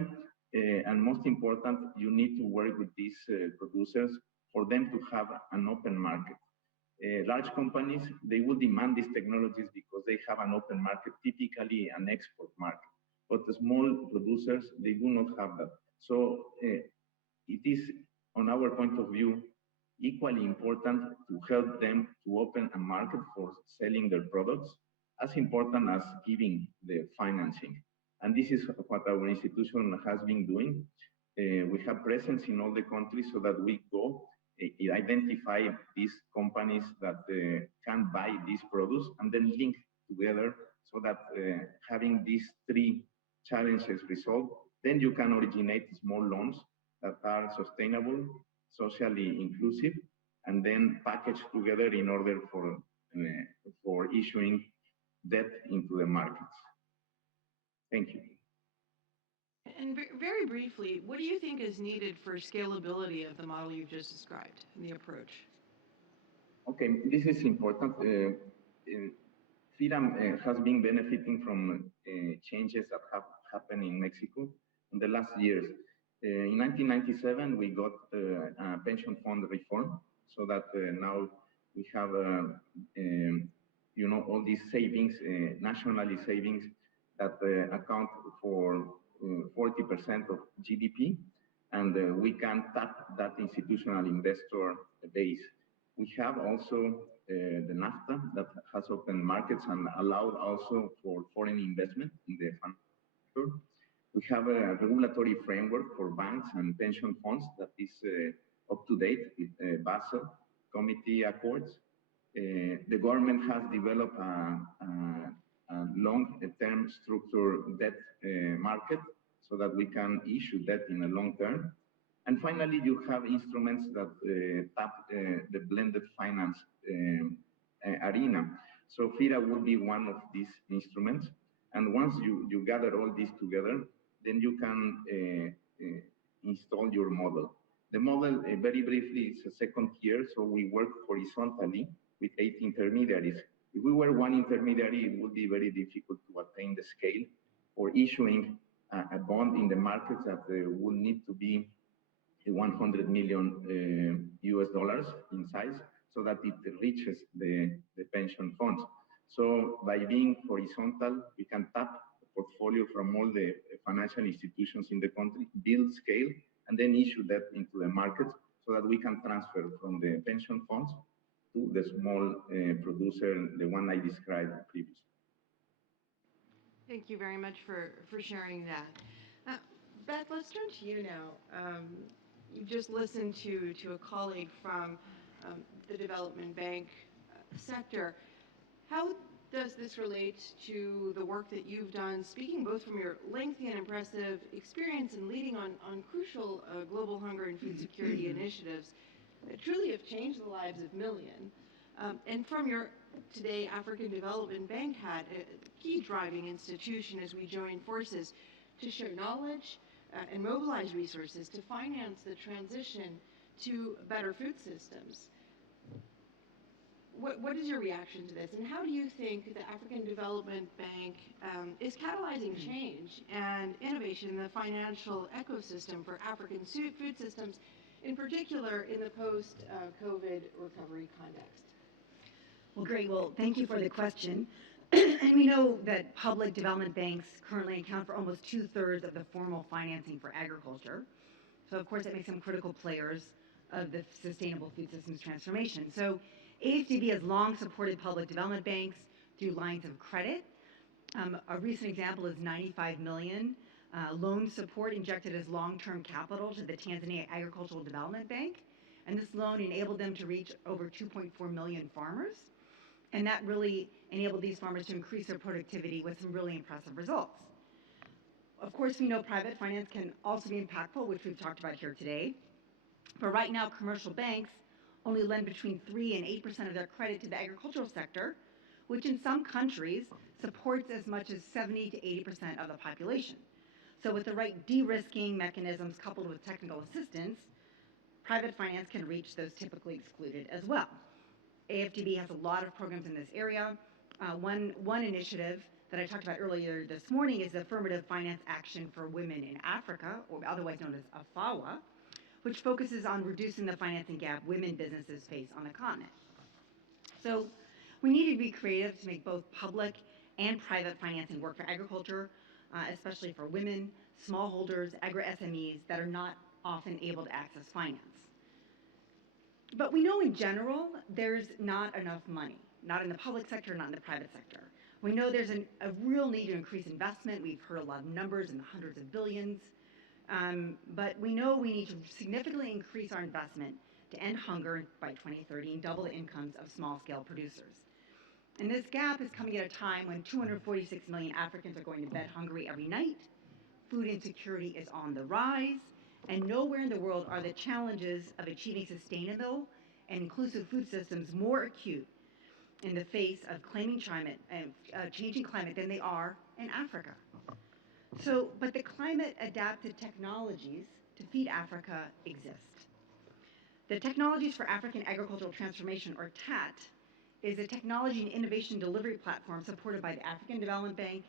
and most important, you need to work with these producers for them to have an open market. Large companies, they will demand these technologies because they have an open market, typically an export market. But the small producers, they do not have that. So it is, on our point of view, equally important to help them to open a market for selling their products, as important as giving the financing. And this is what our institution has been doing. We have presence in all the countries so that we go identify these companies that can buy these products and then link together so that having these three challenges resolved, then you can originate small loans that are sustainable, socially inclusive, and then packaged together in order for issuing debt into the markets. Thank you. And very briefly, what do you think is needed for scalability of the model you've just described and the approach? Okay, this is important. FIRA has been benefiting from changes that have happened in Mexico in the last years. In 1997, we got a pension fund reform, so that now we have, all these savings, nationally savings that account for 40% of GDP, and we can tap that institutional investor base. We have also the NAFTA that has opened markets and allowed also for foreign investment in the financial sector. We have a regulatory framework for banks and pension funds that is up to date with Basel Committee Accords. The government has developed a long-term structured debt market so that we can issue debt in the long term. And finally, you have instruments that tap the blended finance arena. So FIRA would be one of these instruments. And once you gather all these together, then you can install your model. The model, very briefly, is a second tier, so we work horizontally with 8 intermediaries. If we were one intermediary, it would be very difficult to attain the scale or issuing a bond in the markets that would need to be 100 million US dollars in size, so that it reaches the pension funds. So by being horizontal, we can tap the portfolio from all the financial institutions in the country, build scale, and then issue that into the markets so that we can transfer from the pension funds to the small producer, the one I described previously. Thank you very much for sharing that. Beth, let's turn to you now. You've just listened to a colleague from the development bank sector. How does this relate to the work that you've done, speaking both from your lengthy and impressive experience in leading on crucial global hunger and food security initiatives that truly have changed the lives of millions, and from your today African Development Bank hat, a key driving institution as we join forces to share knowledge and mobilize resources to finance the transition to better food systems. What is your reaction to this, and how do you think the African Development Bank is catalyzing change and innovation in the financial ecosystem for African food systems, in particular in the post-COVID recovery context? Well, great. Well, thank you for the question. And we know that public development banks currently account for almost 2/3 of the formal financing for agriculture. So, of course, that makes them critical players of the sustainable food systems transformation. So, AFDB has long supported public development banks through lines of credit. A recent example is 95 million loan support injected as long-term capital to the Tanzania Agricultural Development Bank. And this loan enabled them to reach over 2.4 million farmers. And that really enabled these farmers to increase their productivity with some really impressive results. Of course, we know private finance can also be impactful, which we've talked about here today. But right now, commercial banks only lend between 3 and 8% of their credit to the agricultural sector, which in some countries supports as much as 70 to 80% of the population. So with the right de-risking mechanisms coupled with technical assistance, private finance can reach those typically excluded as well. AFDB has a lot of programs in this area. One initiative that I talked about earlier this morning is the Affirmative Finance Action for Women in Africa, or otherwise known as AFAWA, which focuses on reducing the financing gap women businesses face on the continent. So we need to be creative to make both public and private financing work for agriculture, especially for women, smallholders, agri-SMEs that are not often able to access finance. But we know in general there's not enough money, not in the public sector, not in the private sector. We know there's a real need to increase investment. We've heard a lot of numbers in the hundreds of billions. But we know we need to significantly increase our investment to end hunger by 2030 and double the incomes of small-scale producers. And this gap is coming at a time when 246 million Africans are going to bed hungry every night. Food insecurity is on the rise, And nowhere in the world are the challenges of achieving sustainable and inclusive food systems more acute in the face of changing climate than they are in Africa. But the climate adapted technologies to feed Africa exist. The Technologies for African Agricultural Transformation, or TAT, is a technology and innovation delivery platform supported by the African Development Bank,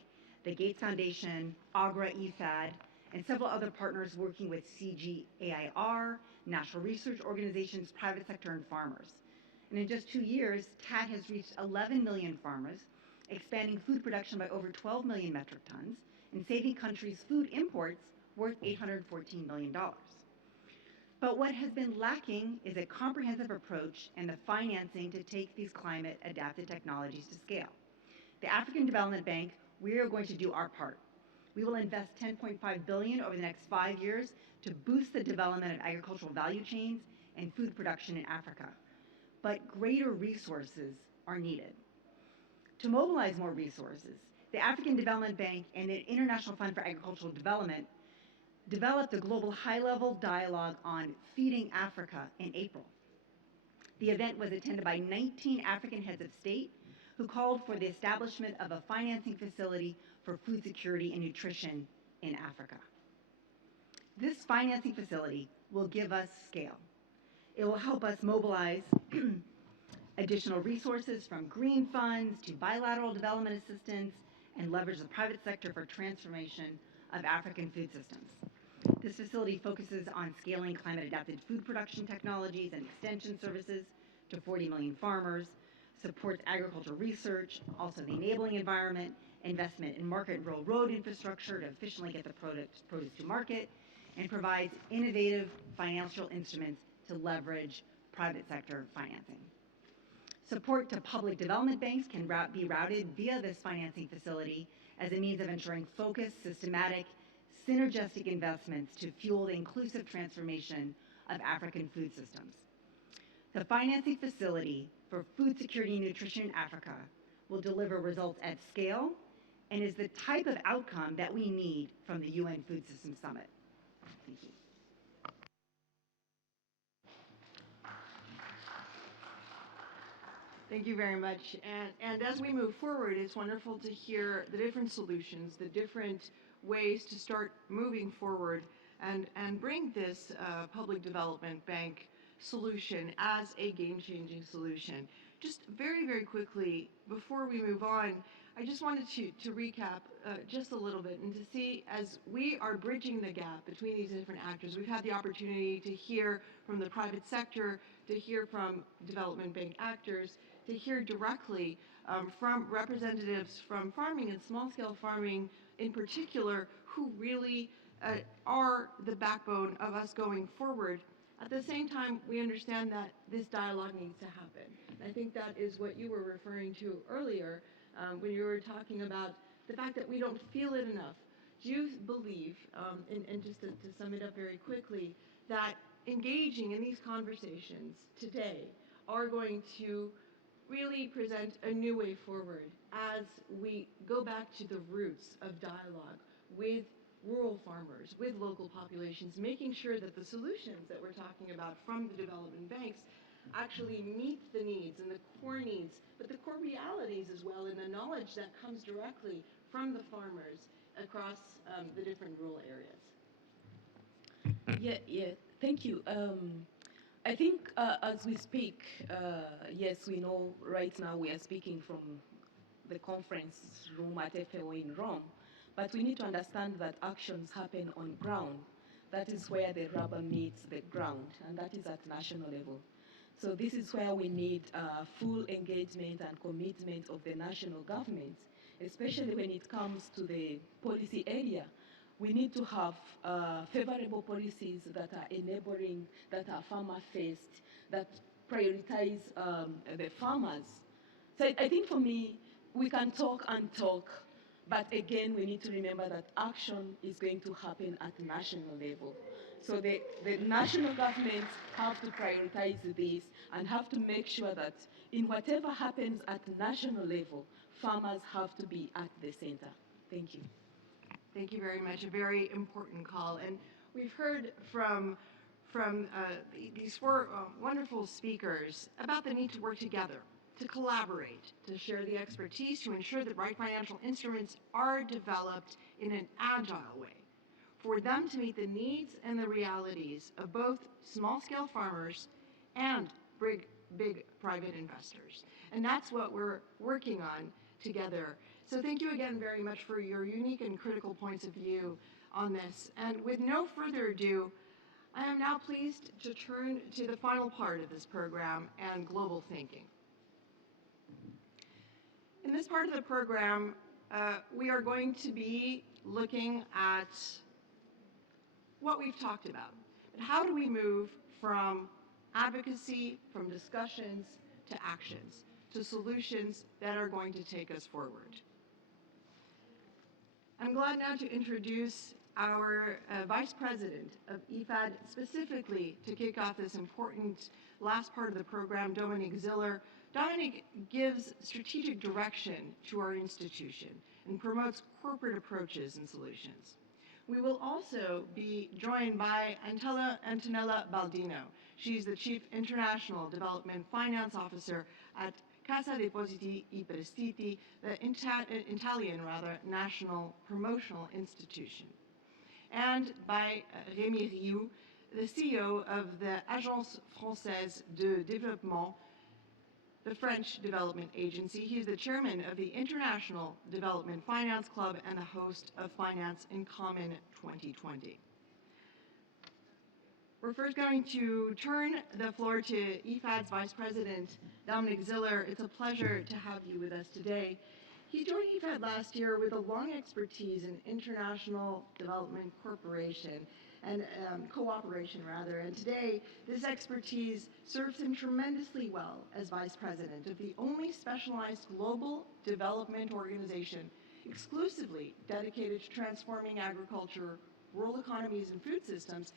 the Gates Foundation, IFAD, and several other partners working with CGAIR, national research organizations, private sector, and farmers. And in just 2 years, TAT has reached 11 million farmers, expanding food production by over 12 million metric tons, and saving countries' food imports worth $814 million. But what has been lacking is a comprehensive approach and the financing to take these climate-adapted technologies to scale. The African Development Bank, we are going to do our part. We will invest $10.5 billion over the next 5 years to boost the development of agricultural value chains and food production in Africa. But greater resources are needed. To mobilize more resources, the African Development Bank and the International Fund for Agricultural Development developed a global high-level dialogue on feeding Africa in April. The event was attended by 19 African heads of state who called for the establishment of a financing facility for food security and nutrition in Africa. This financing facility will give us scale. It will help us mobilize additional resources from green funds to bilateral development assistance and leverage the private sector for transformation of African food systems. This facility focuses on scaling climate-adapted food production technologies and extension services to 40 million farmers, supports agricultural research, also the enabling environment, investment in market and rural road infrastructure to efficiently get the produce to market, and provides innovative financial instruments to leverage private sector financing. Support to public development banks can be routed via this financing facility as a means of ensuring focused, systematic, synergistic investments to fuel the inclusive transformation of African food systems. The financing facility for food security and nutrition in Africa will deliver results at scale and is the type of outcome that we need from the UN Food Systems Summit. Thank you. Thank you very much. And as we move forward, it's wonderful to hear the different solutions, the different ways to start moving forward and bring this public development bank solution as a game-changing solution. Just very, very quickly, before we move on, I just wanted to recap just a little bit and to see, as we are bridging the gap between these different actors, we've had the opportunity to hear from the private sector, to hear from development bank actors, to hear directly from representatives from farming and small-scale farming in particular, who really are the backbone of us going forward. At the same time, we understand that this dialogue needs to happen. I think that is what you were referring to earlier when you were talking about the fact that we don't feel it enough. Do you believe, and just to sum it up very quickly, that engaging in these conversations today are going to really present a new way forward as we go back to the roots of dialogue with rural farmers, with local populations, making sure that the solutions that we're talking about from the development banks actually meet the needs and the core needs, but the core realities as well, and the knowledge that comes directly from the farmers across the different rural areas. Yeah, thank you. I think as we speak, yes, we know right now we are speaking from the conference room at FAO in Rome, but we need to understand that actions happen on ground. That is where the rubber meets the ground, and that is at national level. So this is where we need full engagement and commitment of the national government, especially when it comes to the policy area. We need to have favorable policies that are enabling, that are farmer-faced, that prioritize the farmers. So I think for me, we can talk and talk, but again, we need to remember that action is going to happen at national level. So the national governments have to prioritize this and have to make sure that in whatever happens at national level, farmers have to be at the center. Thank you. Thank you very much. A very important call. And We've heard from these four wonderful speakers about the need to work together, to collaborate, to share the expertise, to ensure that right financial instruments are developed in an agile way for them to meet the needs and the realities of both small-scale farmers and big private investors. And that's what we're working on together. So thank you again very much for your unique and critical points of view on this. And with no further ado, I am now pleased to turn to the final part of this program and global thinking. In this part of the program, we are going to be looking at what we've talked about. But how do we move from advocacy, from discussions, to actions, to solutions that are going to take us forward? I'm glad now to introduce our Vice President of IFAD, specifically to kick off this important last part of the program, Dominic Ziller. Dominic gives strategic direction to our institution and promotes corporate approaches and solutions. We will also be joined by Antonella Baldino. She's the Chief International Development Finance Officer at Cassa Depositi e Prestiti, the Italian national promotional institution. And by Rémi Rioux, the CEO of the Agence Française de Développement, the French development agency. He is the chairman of the International Development Finance Club and the host of Finance in Common 2020. We're first going to turn the floor to IFAD's Vice President, Dominic Ziller. It's a pleasure to have you with us today. He joined IFAD last year with a long expertise in international development cooperation, and today this expertise serves him tremendously well as Vice President of the only specialized global development organization exclusively dedicated to transforming agriculture, rural economies, and food systems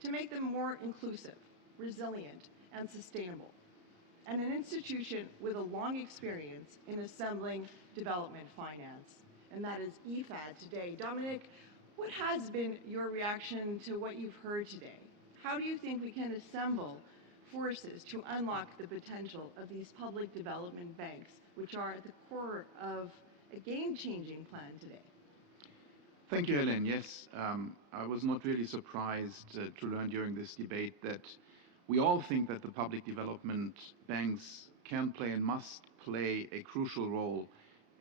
to make them more inclusive, resilient, and sustainable, and an institution with a long experience in assembling development finance, and that is IFAD today. Dominic, what has been your reaction to what you've heard today? How do you think we can assemble forces to unlock the potential of these public development banks, which are at the core of a game-changing plan today? Thank you, Helen. Yes, I was not really surprised to learn during this debate that we all think that the public development banks can play and must play a crucial role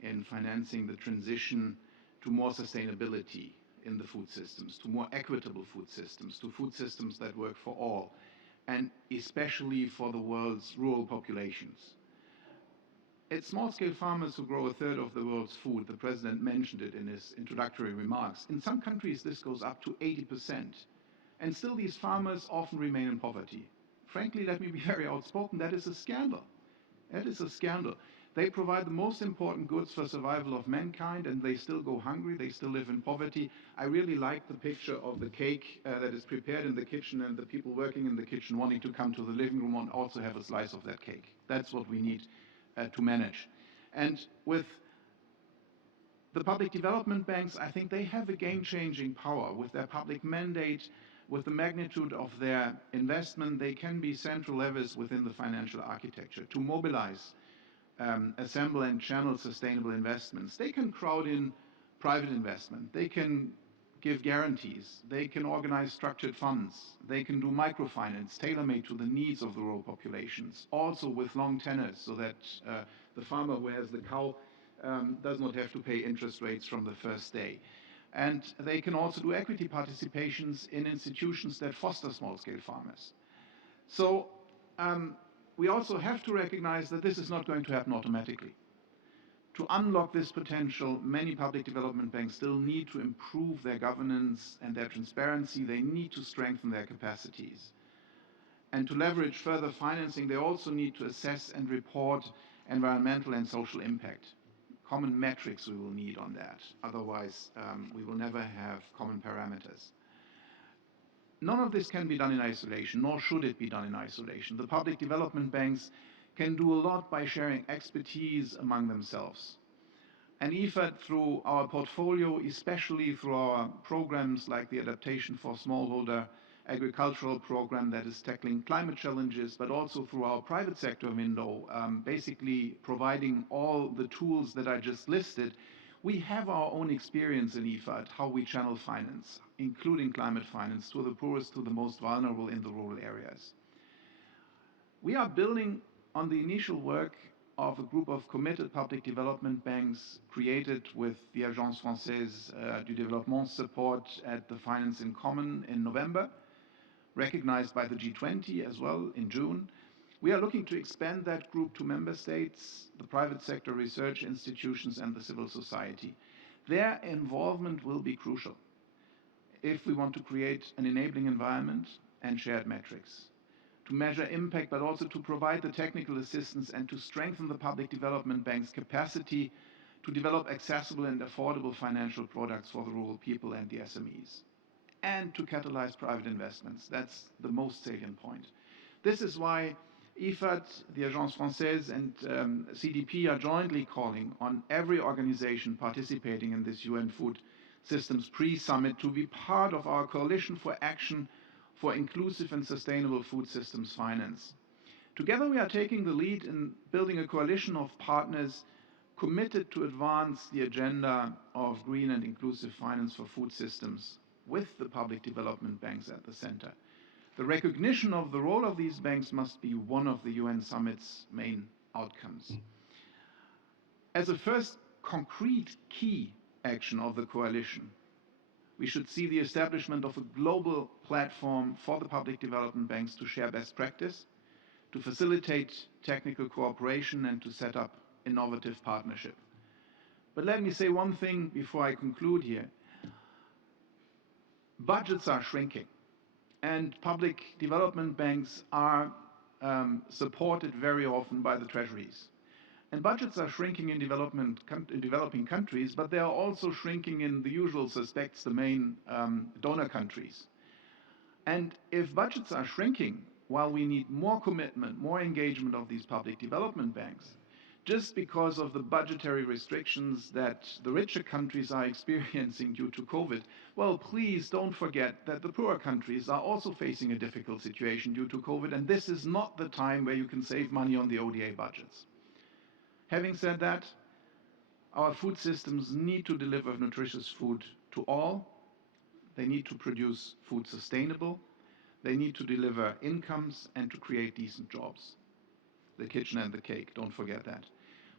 in financing the transition to more sustainability in the food systems, to more equitable food systems, to food systems that work for all, and especially for the world's rural populations. It's small-scale farmers who grow a third of the world's food. The President mentioned it in his introductory remarks. In some countries, this goes up to 80%. And still, these farmers often remain in poverty. Frankly, let me be very outspoken, that is a scandal. That is a scandal. They provide the most important goods for survival of mankind, and they still go hungry, they still live in poverty. I really like the picture of the cake that is prepared in the kitchen and the people working in the kitchen wanting to come to the living room and also have a slice of that cake. That's what we need to manage. And with the public development banks, I think they have a game-changing power. With their public mandate, with the magnitude of their investment, they can be central levers within the financial architecture to mobilize, assemble and channel sustainable investments. They can crowd in private investment. They can give guarantees. They can organize structured funds. They can do microfinance, tailor-made to the needs of the rural populations, also with long tenors so that the farmer who has the cow does not have to pay interest rates from the first day. And they can also do equity participations in institutions that foster small-scale farmers. So we also have to recognize that this is not going to happen automatically. To unlock this potential, many public development banks still need to improve their governance and their transparency. They need to strengthen their capacities. And to leverage further financing, they also need to assess and report environmental and social impact. Common metrics we will need on that. Otherwise, we will never have common parameters. None of this can be done in isolation, nor should it be done in isolation. The public development banks can do a lot by sharing expertise among themselves. And IFAD, through our portfolio, especially through our programs like the Adaptation for Smallholder agricultural program that is tackling climate challenges, but also through our private sector window, basically providing all the tools that I just listed, we have our own experience in IFAD, how we channel finance, including climate finance, to the poorest, to the most vulnerable in the rural areas. We are building on the initial work of a group of committed public development banks created with the Agence Française du Développement support at the Finance in Common in November, recognized by the G20 as well in June. We are looking to expand that group to member states, the private sector research institutions, and the civil society. Their involvement will be crucial if we want to create an enabling environment and shared metrics, to measure impact, but also to provide the technical assistance and to strengthen the public development bank's capacity to develop accessible and affordable financial products for the rural people and the SMEs, and to catalyze private investments. That's the most salient point. This is why IFAD, the Agence Française, and CDP are jointly calling on every organization participating in this UN Food Systems Pre-Summit to be part of our coalition for action for inclusive and sustainable food systems finance. Together we are taking the lead in building a coalition of partners committed to advance the agenda of green and inclusive finance for food systems, with the public development banks at the center. The recognition of the role of these banks must be one of the UN summit's main outcomes. As a first concrete key action of the coalition, we should see the establishment of a global platform for the public development banks to share best practice, to facilitate technical cooperation, and to set up innovative partnership. But let me say one thing before I conclude here. Budgets are shrinking, and public development banks are supported very often by the treasuries. And budgets are shrinking in developing countries, but they are also shrinking in the usual suspects, the main donor countries. And if budgets are shrinking, while we need more commitment, more engagement of these public development banks, just because of the budgetary restrictions that the richer countries are experiencing due to COVID, well, please don't forget that the poorer countries are also facing a difficult situation due to COVID, and this is not the time where you can save money on the ODA budgets. Having said that, our food systems need to deliver nutritious food to all. They need to produce food sustainable. They need to deliver incomes and to create decent jobs. The kitchen and the cake, don't forget that.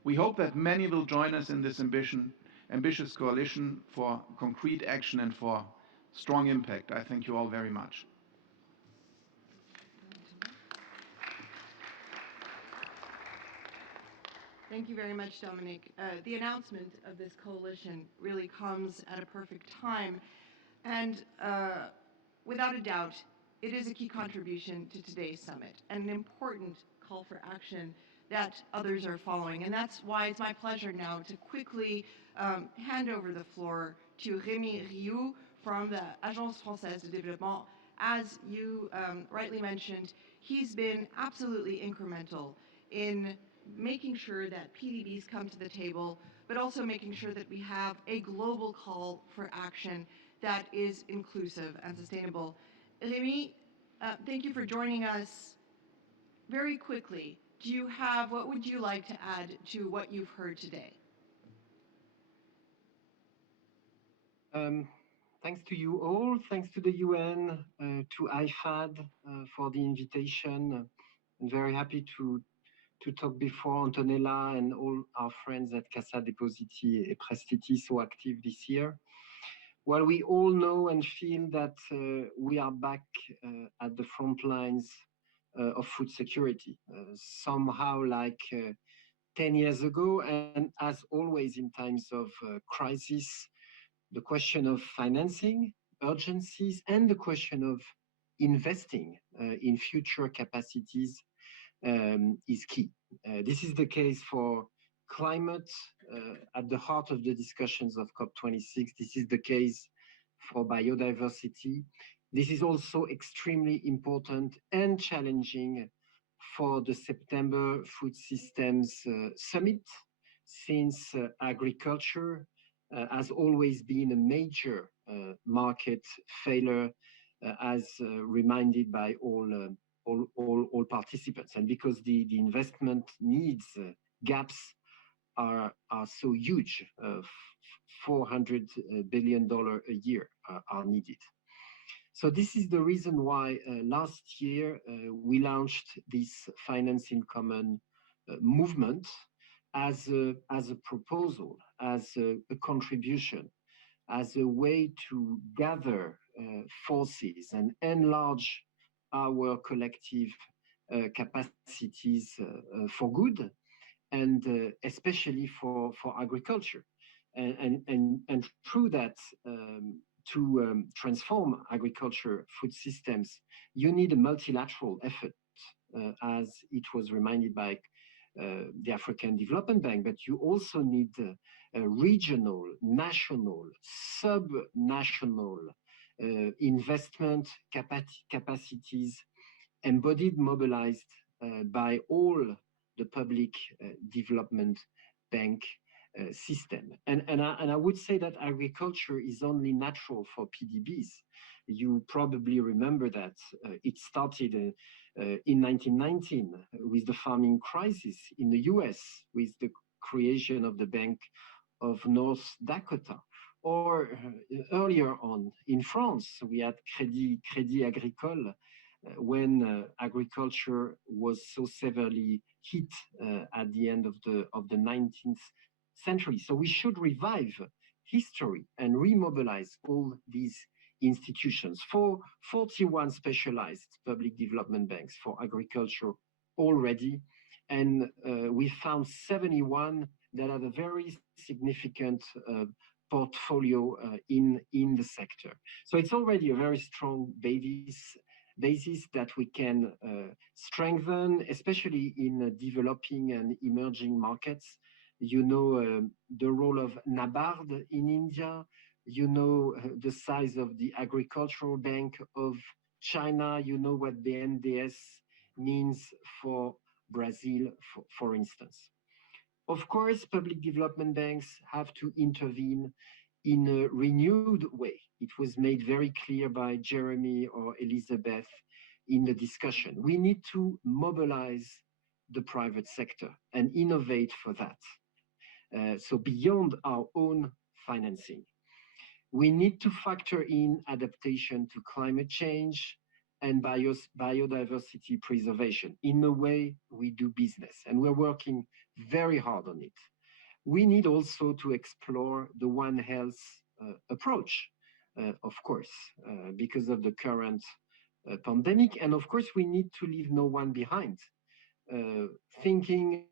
We hope that many will join us in this ambitious coalition for concrete action and for strong impact. I thank you all very much. Thank you very much, Dominique. The announcement of this coalition really comes at a perfect time, and without a doubt, it is a key contribution to today's summit and an important call for action that others are following. And that's why it's my pleasure now to quickly hand over the floor to Rémi Rioux from the Agence Française de Développement. As you rightly mentioned, he's been absolutely incremental in making sure that PDBs come to the table, but also making sure that we have a global call for action that is inclusive and sustainable. Rémi, thank you for joining us. Very quickly, what would you like to add to what you've heard today? Thanks to you all, thanks to the UN, to IFAD for the invitation. I'm very happy to talk before Antonella and all our friends at Cassa Depositi e Prestiti, so active this year. Well, we all know and feel that we are back at the front lines of food security, somehow like 10 years ago. And as always in times of crisis, the question of financing, urgencies, and the question of investing in future capacities is key. This is the case for climate, at the heart of the discussions of COP26. This is the case for biodiversity. This is also extremely important and challenging for the September Food Systems Summit. since agriculture has always been a major market failure, as reminded by all participants, and because the investment needs gaps are so huge, $400 billion a year are needed. So this is the reason why last year we launched this Finance in Common movement as a proposal, as a contribution, as a way to gather forces and enlarge our collective capacities for good, and especially for agriculture. And through that, to transform agriculture food systems, you need a multilateral effort, as it was reminded by the African Development Bank, but you also need regional, national, sub-national investment capacities embodied, mobilized by all the public development bank system. And I would say that agriculture is only natural for PDBs. You probably remember that it started in 1919 with the farming crisis in the US, with the creation of the Bank of North Dakota. Or earlier on in France, we had Crédit Agricole, when agriculture was so severely hit at the end of the 19th century. So we should revive history and remobilize all these institutions. 41 specialized public development banks for agriculture already, and we found 71 that have a very significant portfolio in the sector. So it's already a very strong basis that we can strengthen, especially in developing and emerging markets. You know the role of NABARD in India. You know the size of the Agricultural Bank of China. You know what the NDS means for Brazil, for instance. Of course, public development banks have to intervene in a renewed way. It was made very clear by Jeremy or Elizabeth in the discussion. We need to mobilize the private sector and innovate for that. So beyond our own financing, we need to factor in adaptation to climate change and biodiversity preservation in the way we do business. And we're working very hard on it. We need also to explore the One Health approach, of course, because of the current pandemic. And of course, we need to leave no one behind. Thinking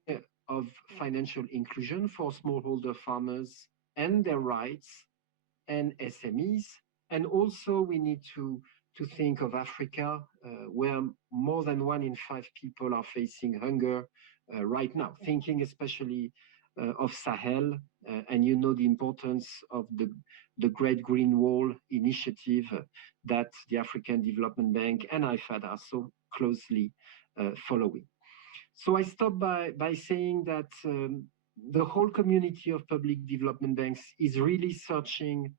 of financial inclusion for smallholder farmers and their rights and SMEs. And also we need to think of Africa, where more than 1 in 5 people are facing hunger right now, thinking especially of Sahel, and you know the importance of the Great Green Wall initiative that the African Development Bank and IFAD are so closely following. So I stop by saying that the whole community of public development banks is really searching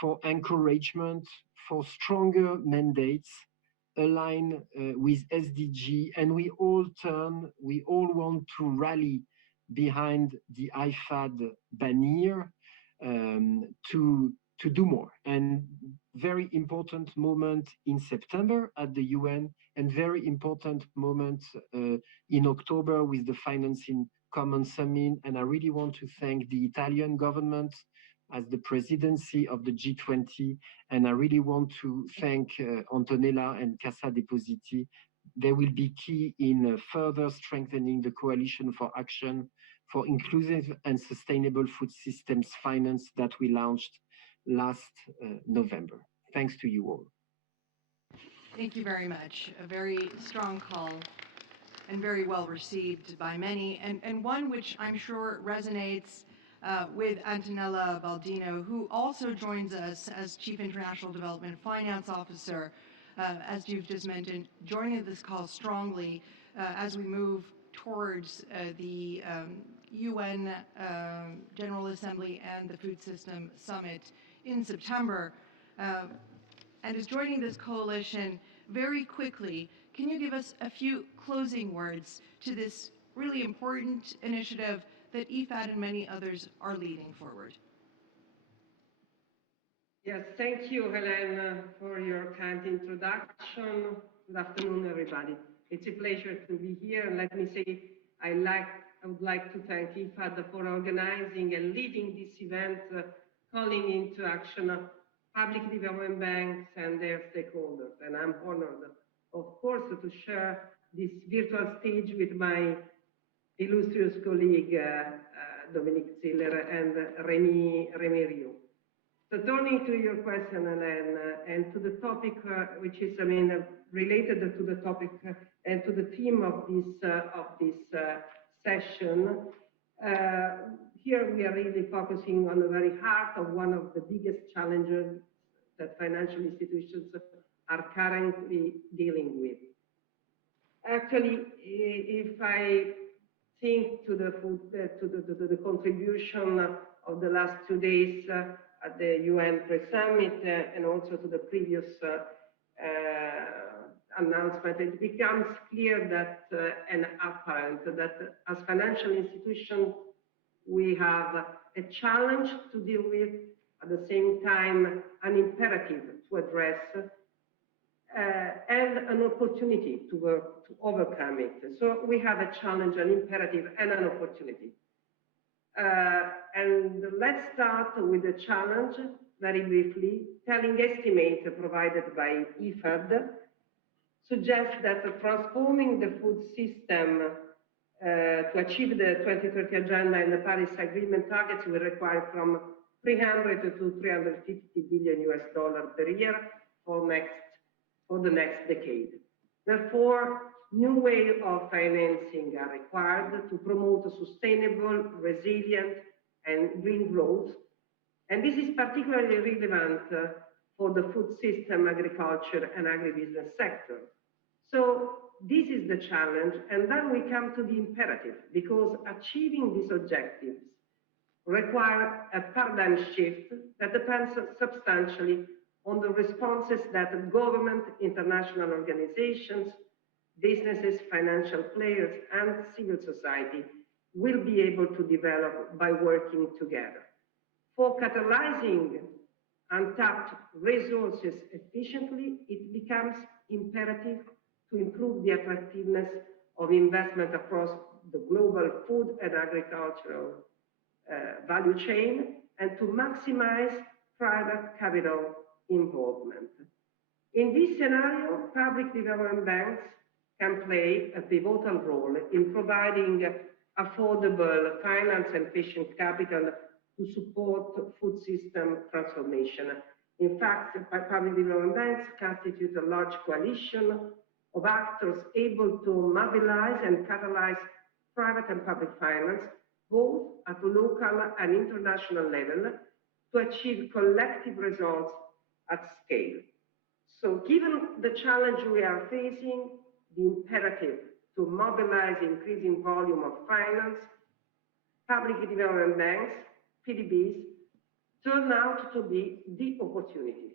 for encouragement, for stronger mandates aligned with SDG, and we all want to rally behind the IFAD banner to do more. And very important moment in September at the UN, and very important moment in October with the Finance in Common Summit. And I really want to thank the Italian government as the presidency of the G20. And I really want to thank Antonella and Cassa Depositi. They will be key in further strengthening the Coalition for Action for Inclusive and Sustainable Food Systems Finance that we launched last November. Thanks to you all. Thank you very much. A very strong call and very well received by many, and one which I'm sure resonates with Antonella Baldino, who also joins us as Chief International Development Finance Officer, as you've just mentioned, joining this call strongly as we move towards the UN General Assembly and the Food System Summit in September, and is joining this coalition very quickly. Can you give us a few closing words to this really important initiative that IFAD and many others are leading forward? Yes, thank you, Hélène, for your kind introduction. Good afternoon, everybody. It's a pleasure to be here. And let me say, I would like to thank IFAD for organizing and leading this event, calling into action public development banks and their stakeholders. And I'm honored, of course, to share this virtual stage with my illustrious colleague, Dominique Ziller and Rémi Rioux. So turning to your question, Hélène, and to the topic, which is, related to the topic and to the theme of this session, here we are really focusing on the very heart of one of the biggest challenges that financial institutions are currently dealing with. Actually, if I think to the contribution of the last 2 days at the UN pre-summit and also to the previous announcement, it becomes clear that and apparent that as financial institutions we have a challenge to deal with, at the same time an imperative to address and an opportunity to work to overcome it. So we have a challenge, an imperative, and an opportunity. And let's start with the challenge very briefly. Telling estimate provided by IFAD suggests that transforming the food system to achieve the 2030 agenda and the Paris Agreement targets will require from 300 to 350 billion US dollars per year for the next decade. Therefore, new ways of financing are required to promote a sustainable, resilient, and green growth. And this is particularly relevant for the food system, agriculture, and agribusiness sector. So this is the challenge, and then we come to the imperative, because achieving these objectives require a paradigm shift that depends substantially on the responses that government, international organizations, businesses, financial players, and civil society will be able to develop by working together. For catalyzing untapped resources efficiently, it becomes imperative to improve the attractiveness of investment across the global food and agricultural value chain, and to maximize private capital involvement. In this scenario, public development banks can play a pivotal role in providing affordable finance and patient capital to support food system transformation. In fact, public development banks constitute a large coalition of actors able to mobilize and catalyze private and public finance, both at local and international level, to achieve collective results at scale. So given the challenge we are facing, the imperative to mobilize increasing volume of finance, public development banks, PDBs, turn out to be the opportunity,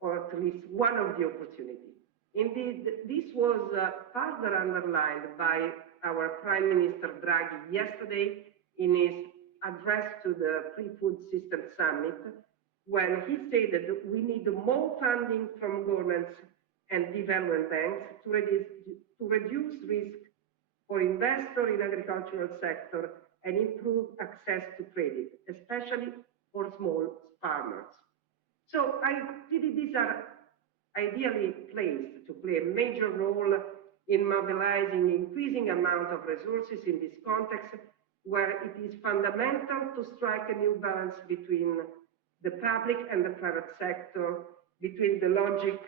or at least one of the opportunities. Indeed, this was further underlined by our Prime Minister Draghi yesterday in his address to the Pre-Food System Summit, when he stated that we need more funding from governments and development banks to reduce risk for investors in agricultural sector and improve access to credit, especially for small farmers. So PDBs are ideally placed to play a major role in mobilizing increasing amount of resources in this context, where it is fundamental to strike a new balance between the public and the private sector, between the logic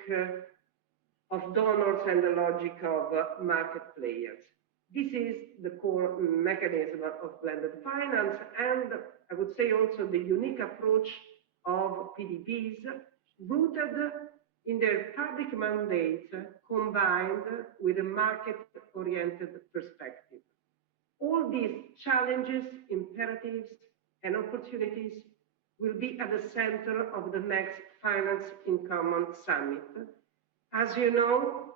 of donors and the logic of market players. This is the core mechanism of blended finance, and I would say also the unique approach of PDBs, rooted in their public mandate combined with a market-oriented perspective. All these challenges, imperatives, and opportunities will be at the center of the next Finance in Common Summit. As you know,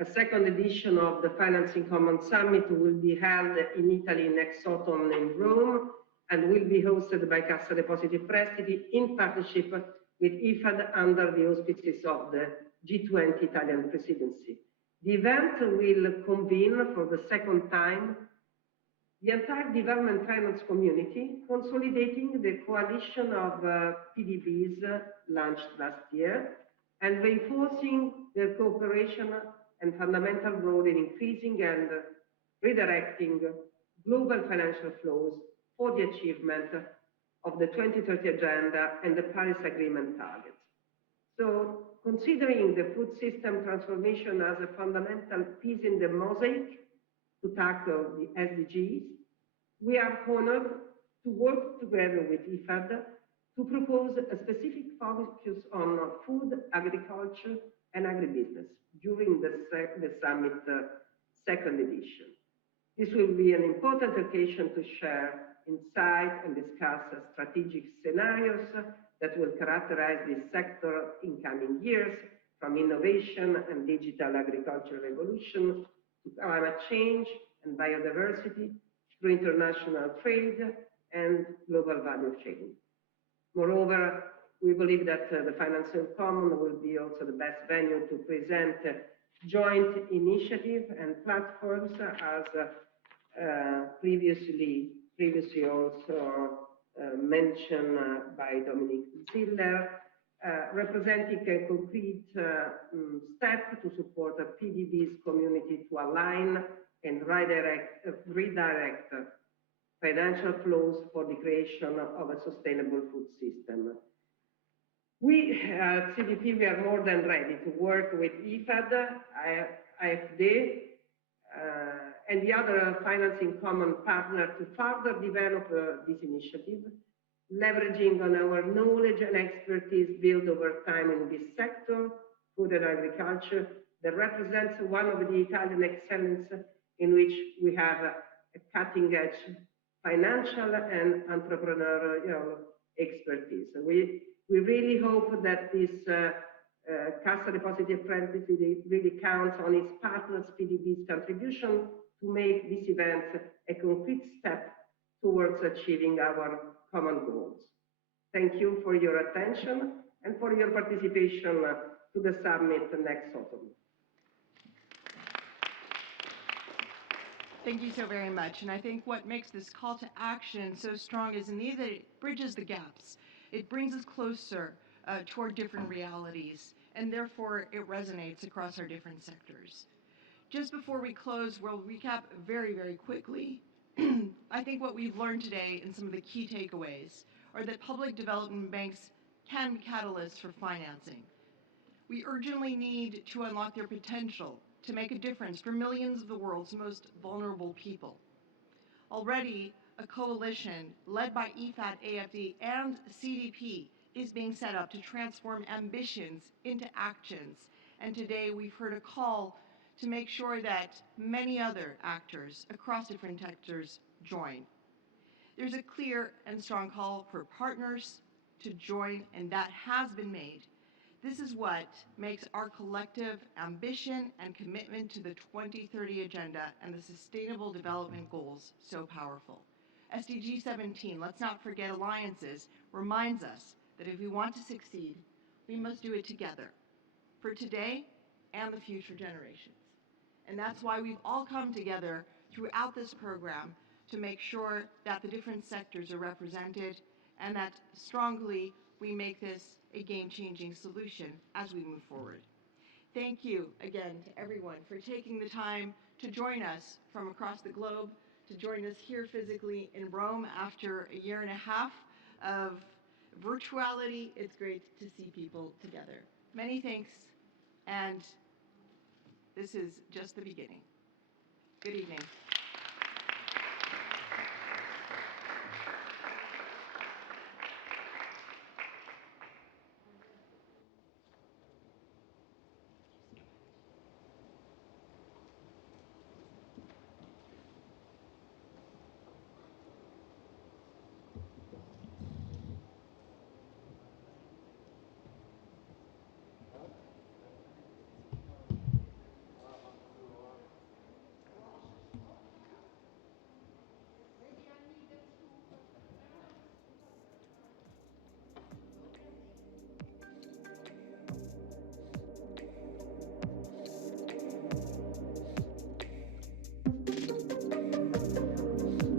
a second edition of the Finance in Common Summit will be held in Italy next autumn in Rome and will be hosted by Cassa Depositi e Prestiti in partnership with IFAD under the auspices of the G20 Italian presidency. The event will convene for the second time the entire development finance community, consolidating the coalition of PDBs launched last year and reinforcing their cooperation and fundamental role in increasing and redirecting global financial flows for the achievement of the 2030 Agenda and the Paris Agreement targets. So, considering the food system transformation as a fundamental piece in the mosaic to tackle the SDGs, we are honored to work together with IFAD to propose a specific focus on food, agriculture, and agribusiness during the summit second edition. This will be an important occasion to share insight and discuss strategic scenarios that will characterize this sector in coming years, from innovation and digital agriculture revolution to climate change and biodiversity, through international trade and global value chain. Moreover, we believe that the Finance in Common will be also the best venue to present joint initiatives and platforms as previously also mentioned by Dominique Ziller, representing a concrete step to support a PDBs community to align and redirect financial flows for the creation of a sustainable food system. We at CDP, we are more than ready to work with IFAD, IFAD, and the other Finance in Common partner to further develop this initiative, leveraging on our knowledge and expertise built over time in this sector, food and agriculture, that represents one of the Italian excellence in which we have a cutting-edge financial and entrepreneurial expertise. We really hope that this Cassa Depositi e Prestiti really counts on its partners PDB's contribution to make this event a concrete step towards achieving our common goals. Thank you for your attention and for your participation to the summit next autumn. Thank you so very much. And I think what makes this call to action so strong is indeed that it bridges the gaps. It brings us closer to our different realities, and therefore it resonates across our different sectors. Just before we close, we'll recap very, very quickly. I think what we've learned today and some of the key takeaways are that public development banks can be catalysts for financing. We urgently need to unlock their potential to make a difference for millions of the world's most vulnerable people. Already, a coalition led by IFAD, AFD, and CDP is being set up to transform ambitions into actions. And today we've heard a call to make sure that many other actors across different sectors join. There's a clear and strong call for partners to join, and that has been made. This is what makes our collective ambition and commitment to the 2030 Agenda and the Sustainable Development Goals so powerful. SDG 17, let's not forget alliances, reminds us that if we want to succeed, we must do it together for today and the future generations. And that's why we've all come together throughout this program to make sure that the different sectors are represented and that strongly we make this a game-changing solution as we move forward. Thank you again to everyone for taking the time to join us from across the globe, to join us here physically in Rome after a year and a half of virtuality. It's great to see people together. Many thanks, and this is just the beginning. Good evening.